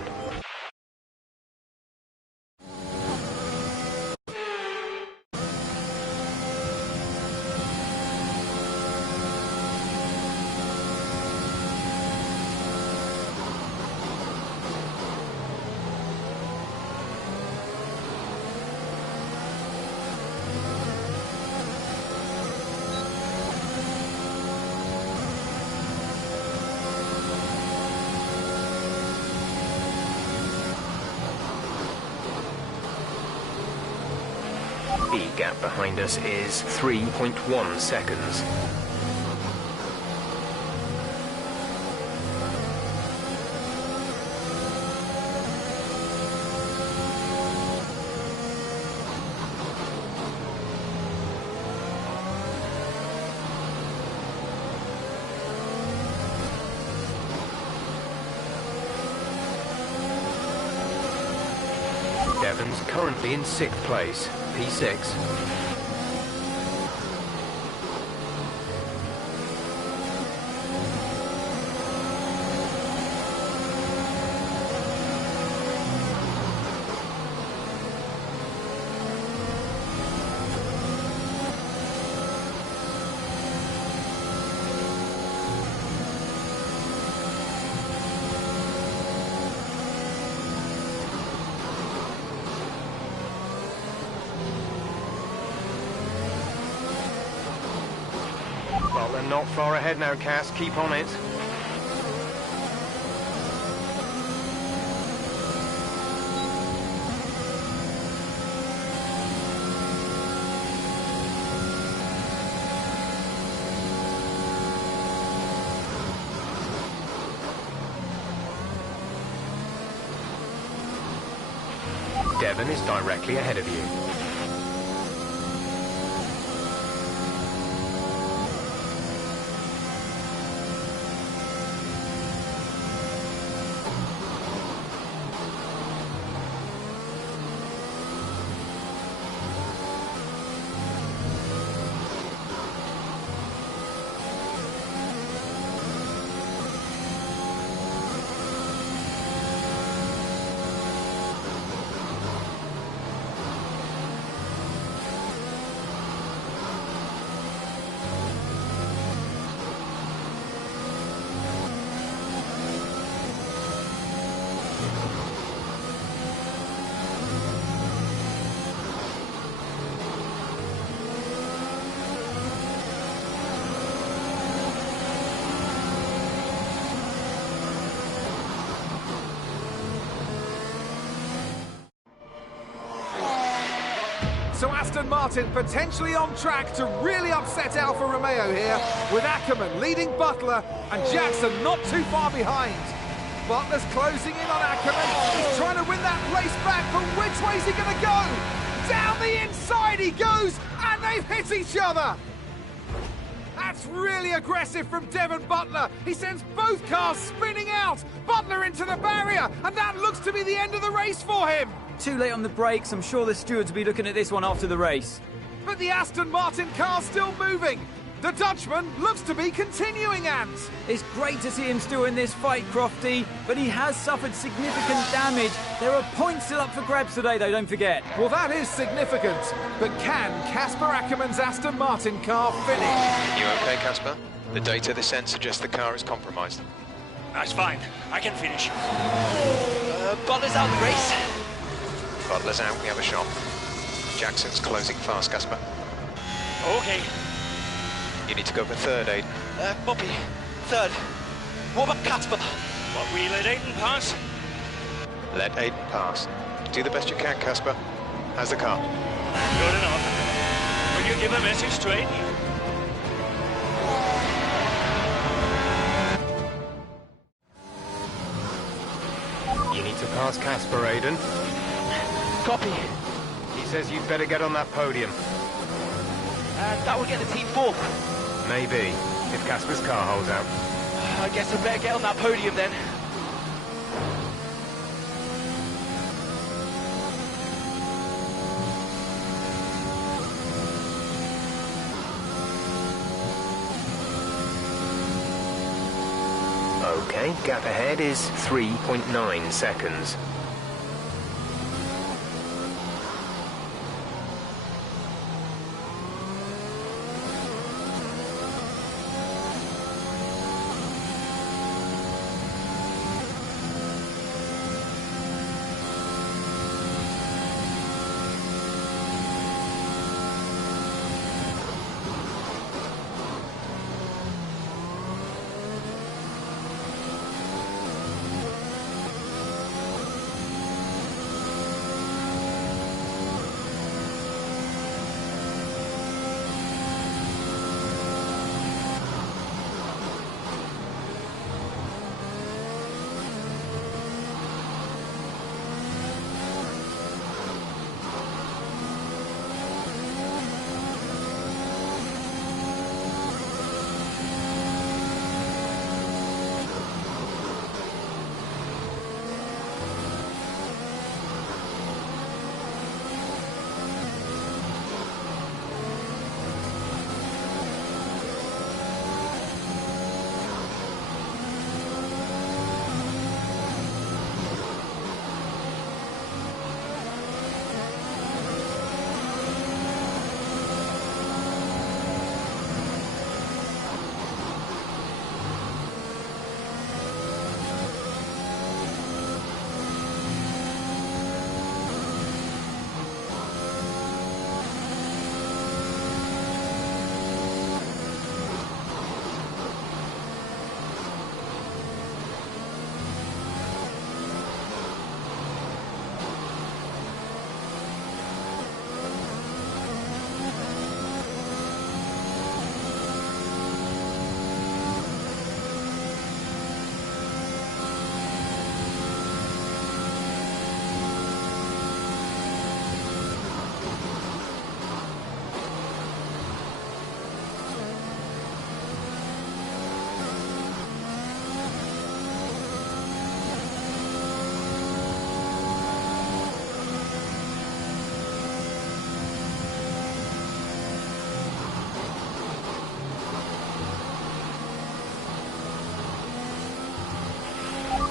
The gap behind us is 3.1 seconds. Devon's currently in 6th place, P6. Well, they're not far ahead now, Cass. Keep on it. Devon is directly ahead of you. So Aston Martin potentially on track to really upset Alfa Romeo here, with Ackerman leading Butler and Jackson not too far behind. Butler's closing in on Ackerman. He's trying to win that race back, but which way's he going to go? Down the inside he goes, and they've hit each other. That's really aggressive from Devon Butler. He sends both cars spinning out. Butler into the barrier, and that looks to be the end of the race for him. Too late on the brakes. I'm sure the stewards will be looking at this one after the race. But the Aston Martin car's still moving. The Dutchman looks to be continuing, Ants. It's great to see him still in this fight, Crofty, but he has suffered significant damage. There are points still up for grabs today, though, don't forget. Well, that is significant. But can Casper Ackerman's Aston Martin car finish? You okay, Casper? The data this end suggests the car is compromised. That's fine. I can finish. Butler's out the race. Butler's out, we have a shot. Jackson's closing fast, Casper. Okay. You need to go for third, Aiden. Bobby, third. What about Casper? What, we let Aiden pass? Let Aiden pass. Do the best you can, Casper. How's the car? Good enough. Will you give a message to Aiden? You need to pass Casper, Aiden. Copy. He says you'd better get on that podium. That will get the team fourth. Maybe, if Casper's car holds out. I guess I better get on that podium then. Okay, gap ahead is 3.9 seconds.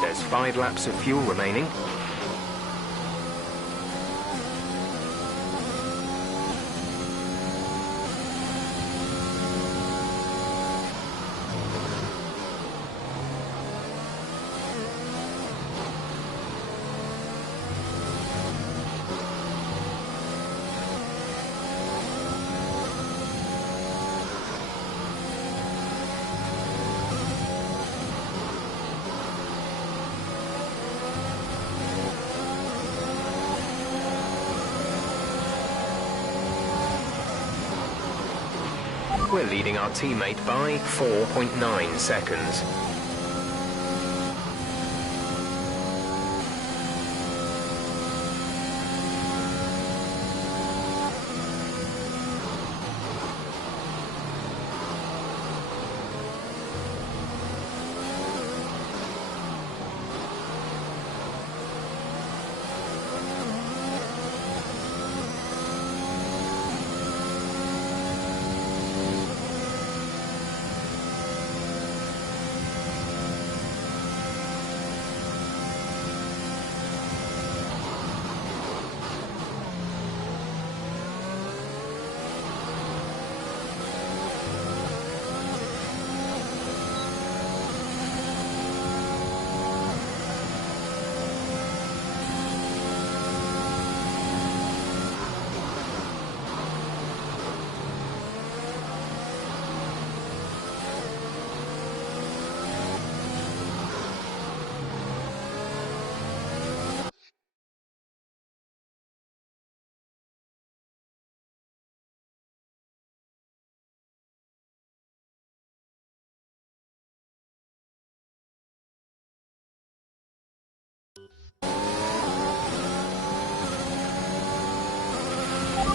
There's 5 laps of fuel remaining. We're leading our teammate by 4.9 seconds.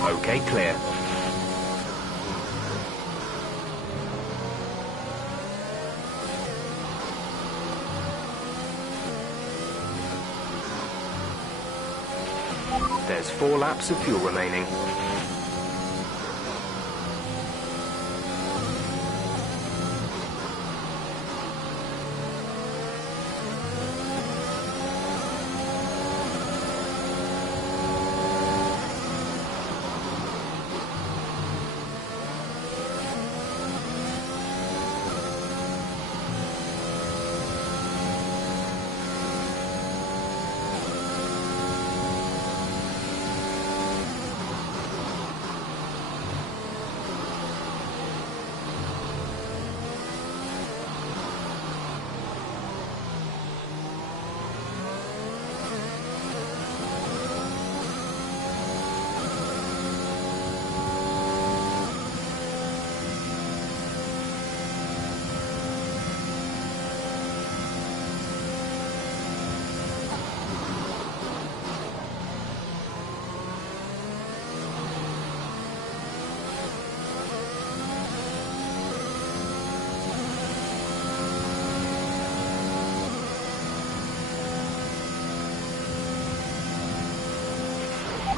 Okay, clear. There's 4 laps of fuel remaining.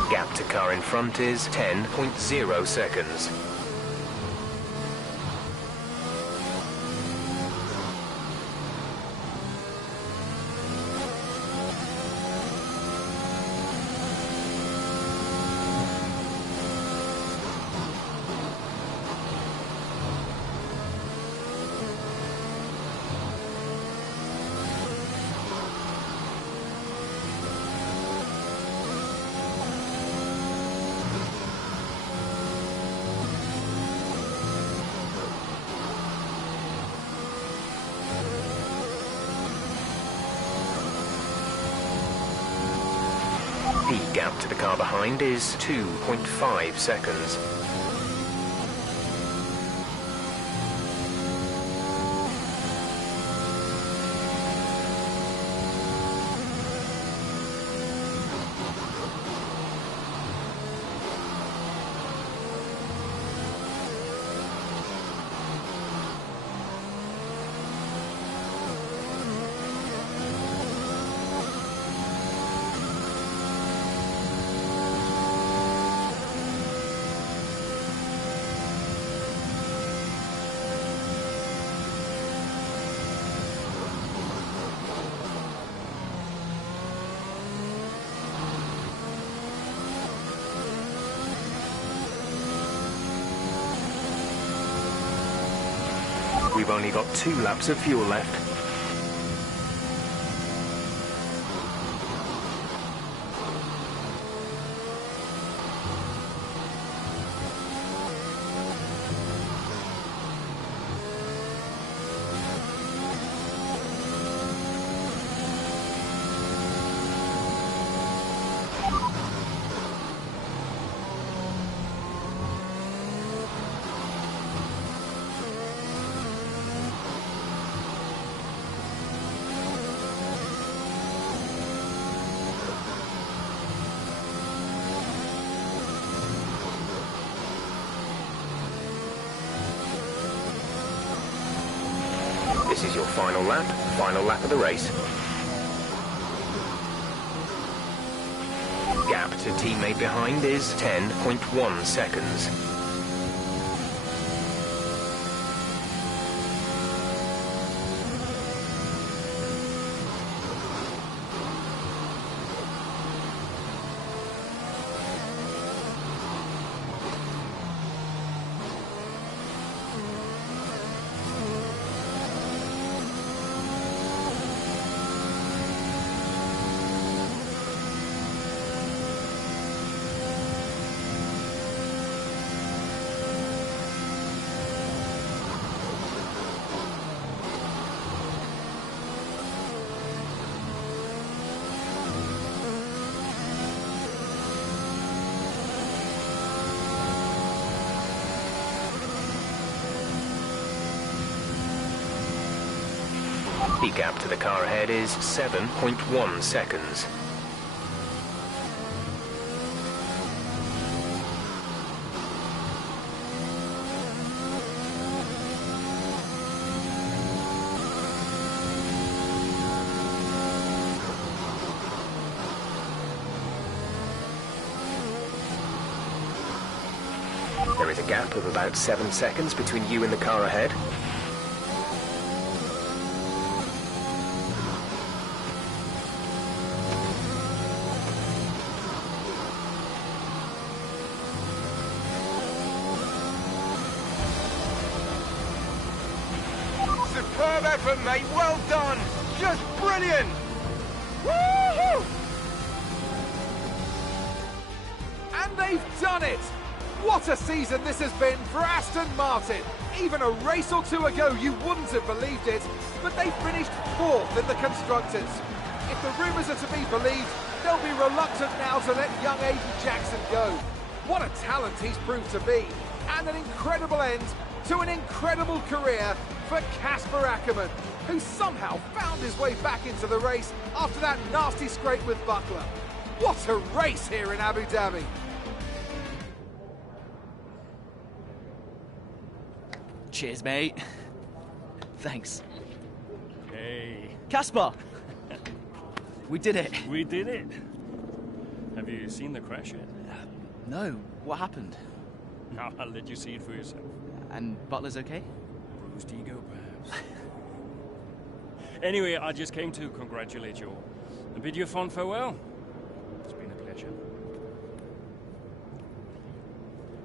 Gap to car in front is 10.0 seconds. The gap to the car behind is 2.5 seconds. We've only got 2 laps of fuel left. This is your final lap of the race. Gap to teammate behind is 10.1 seconds. The gap to the car ahead is 7.1 seconds. gap of about 7 seconds between you and the car ahead. Superb effort, mate. Well done. Just brilliant. Woohoo! And they've done it! What a season this has been for Aston Martin. Even a race or two ago you wouldn't have believed it, but they finished 4th in the Constructors. If the rumours are to be believed, they'll be reluctant now to let young Aiden Jackson go. What a talent he's proved to be, and an incredible end to an incredible career for Casper Ackermann, who somehow found his way back into the race after that nasty scrape with Buckler. What a race here in Abu Dhabi. Cheers, mate. Thanks. Hey. Casper! We did it. We did it. Have you seen the crash yet? No. What happened? No, I'll let you see it for yourself. And Butler's okay? Bruised ego, perhaps. Anyway, I just came to congratulate you all and bid you a fond farewell. It's been a pleasure.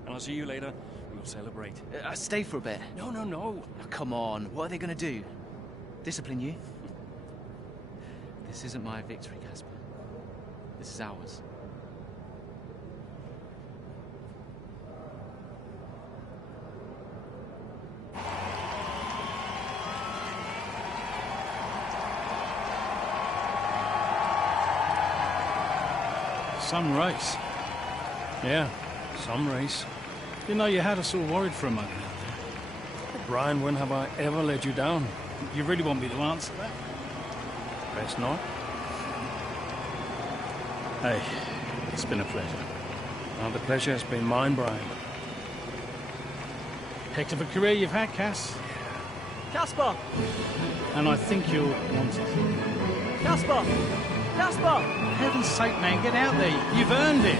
And I'll see you later. We'll celebrate. Stay for a bit. No, no, no. Oh, come on. What are they going to do? Discipline you? This isn't my victory, Casper. This is ours. Some race. Yeah, some race. You know, you had us all worried for a moment out there. Brian, when have I ever let you down? You really want me to answer that? Best not. Hey, it's been a pleasure. Now, the pleasure has been mine, Brian. Heck of a career you've had, Cass. Casper! And I think you'll want it. Casper! Casper! For heaven's sake, man, get out there. You've earned it.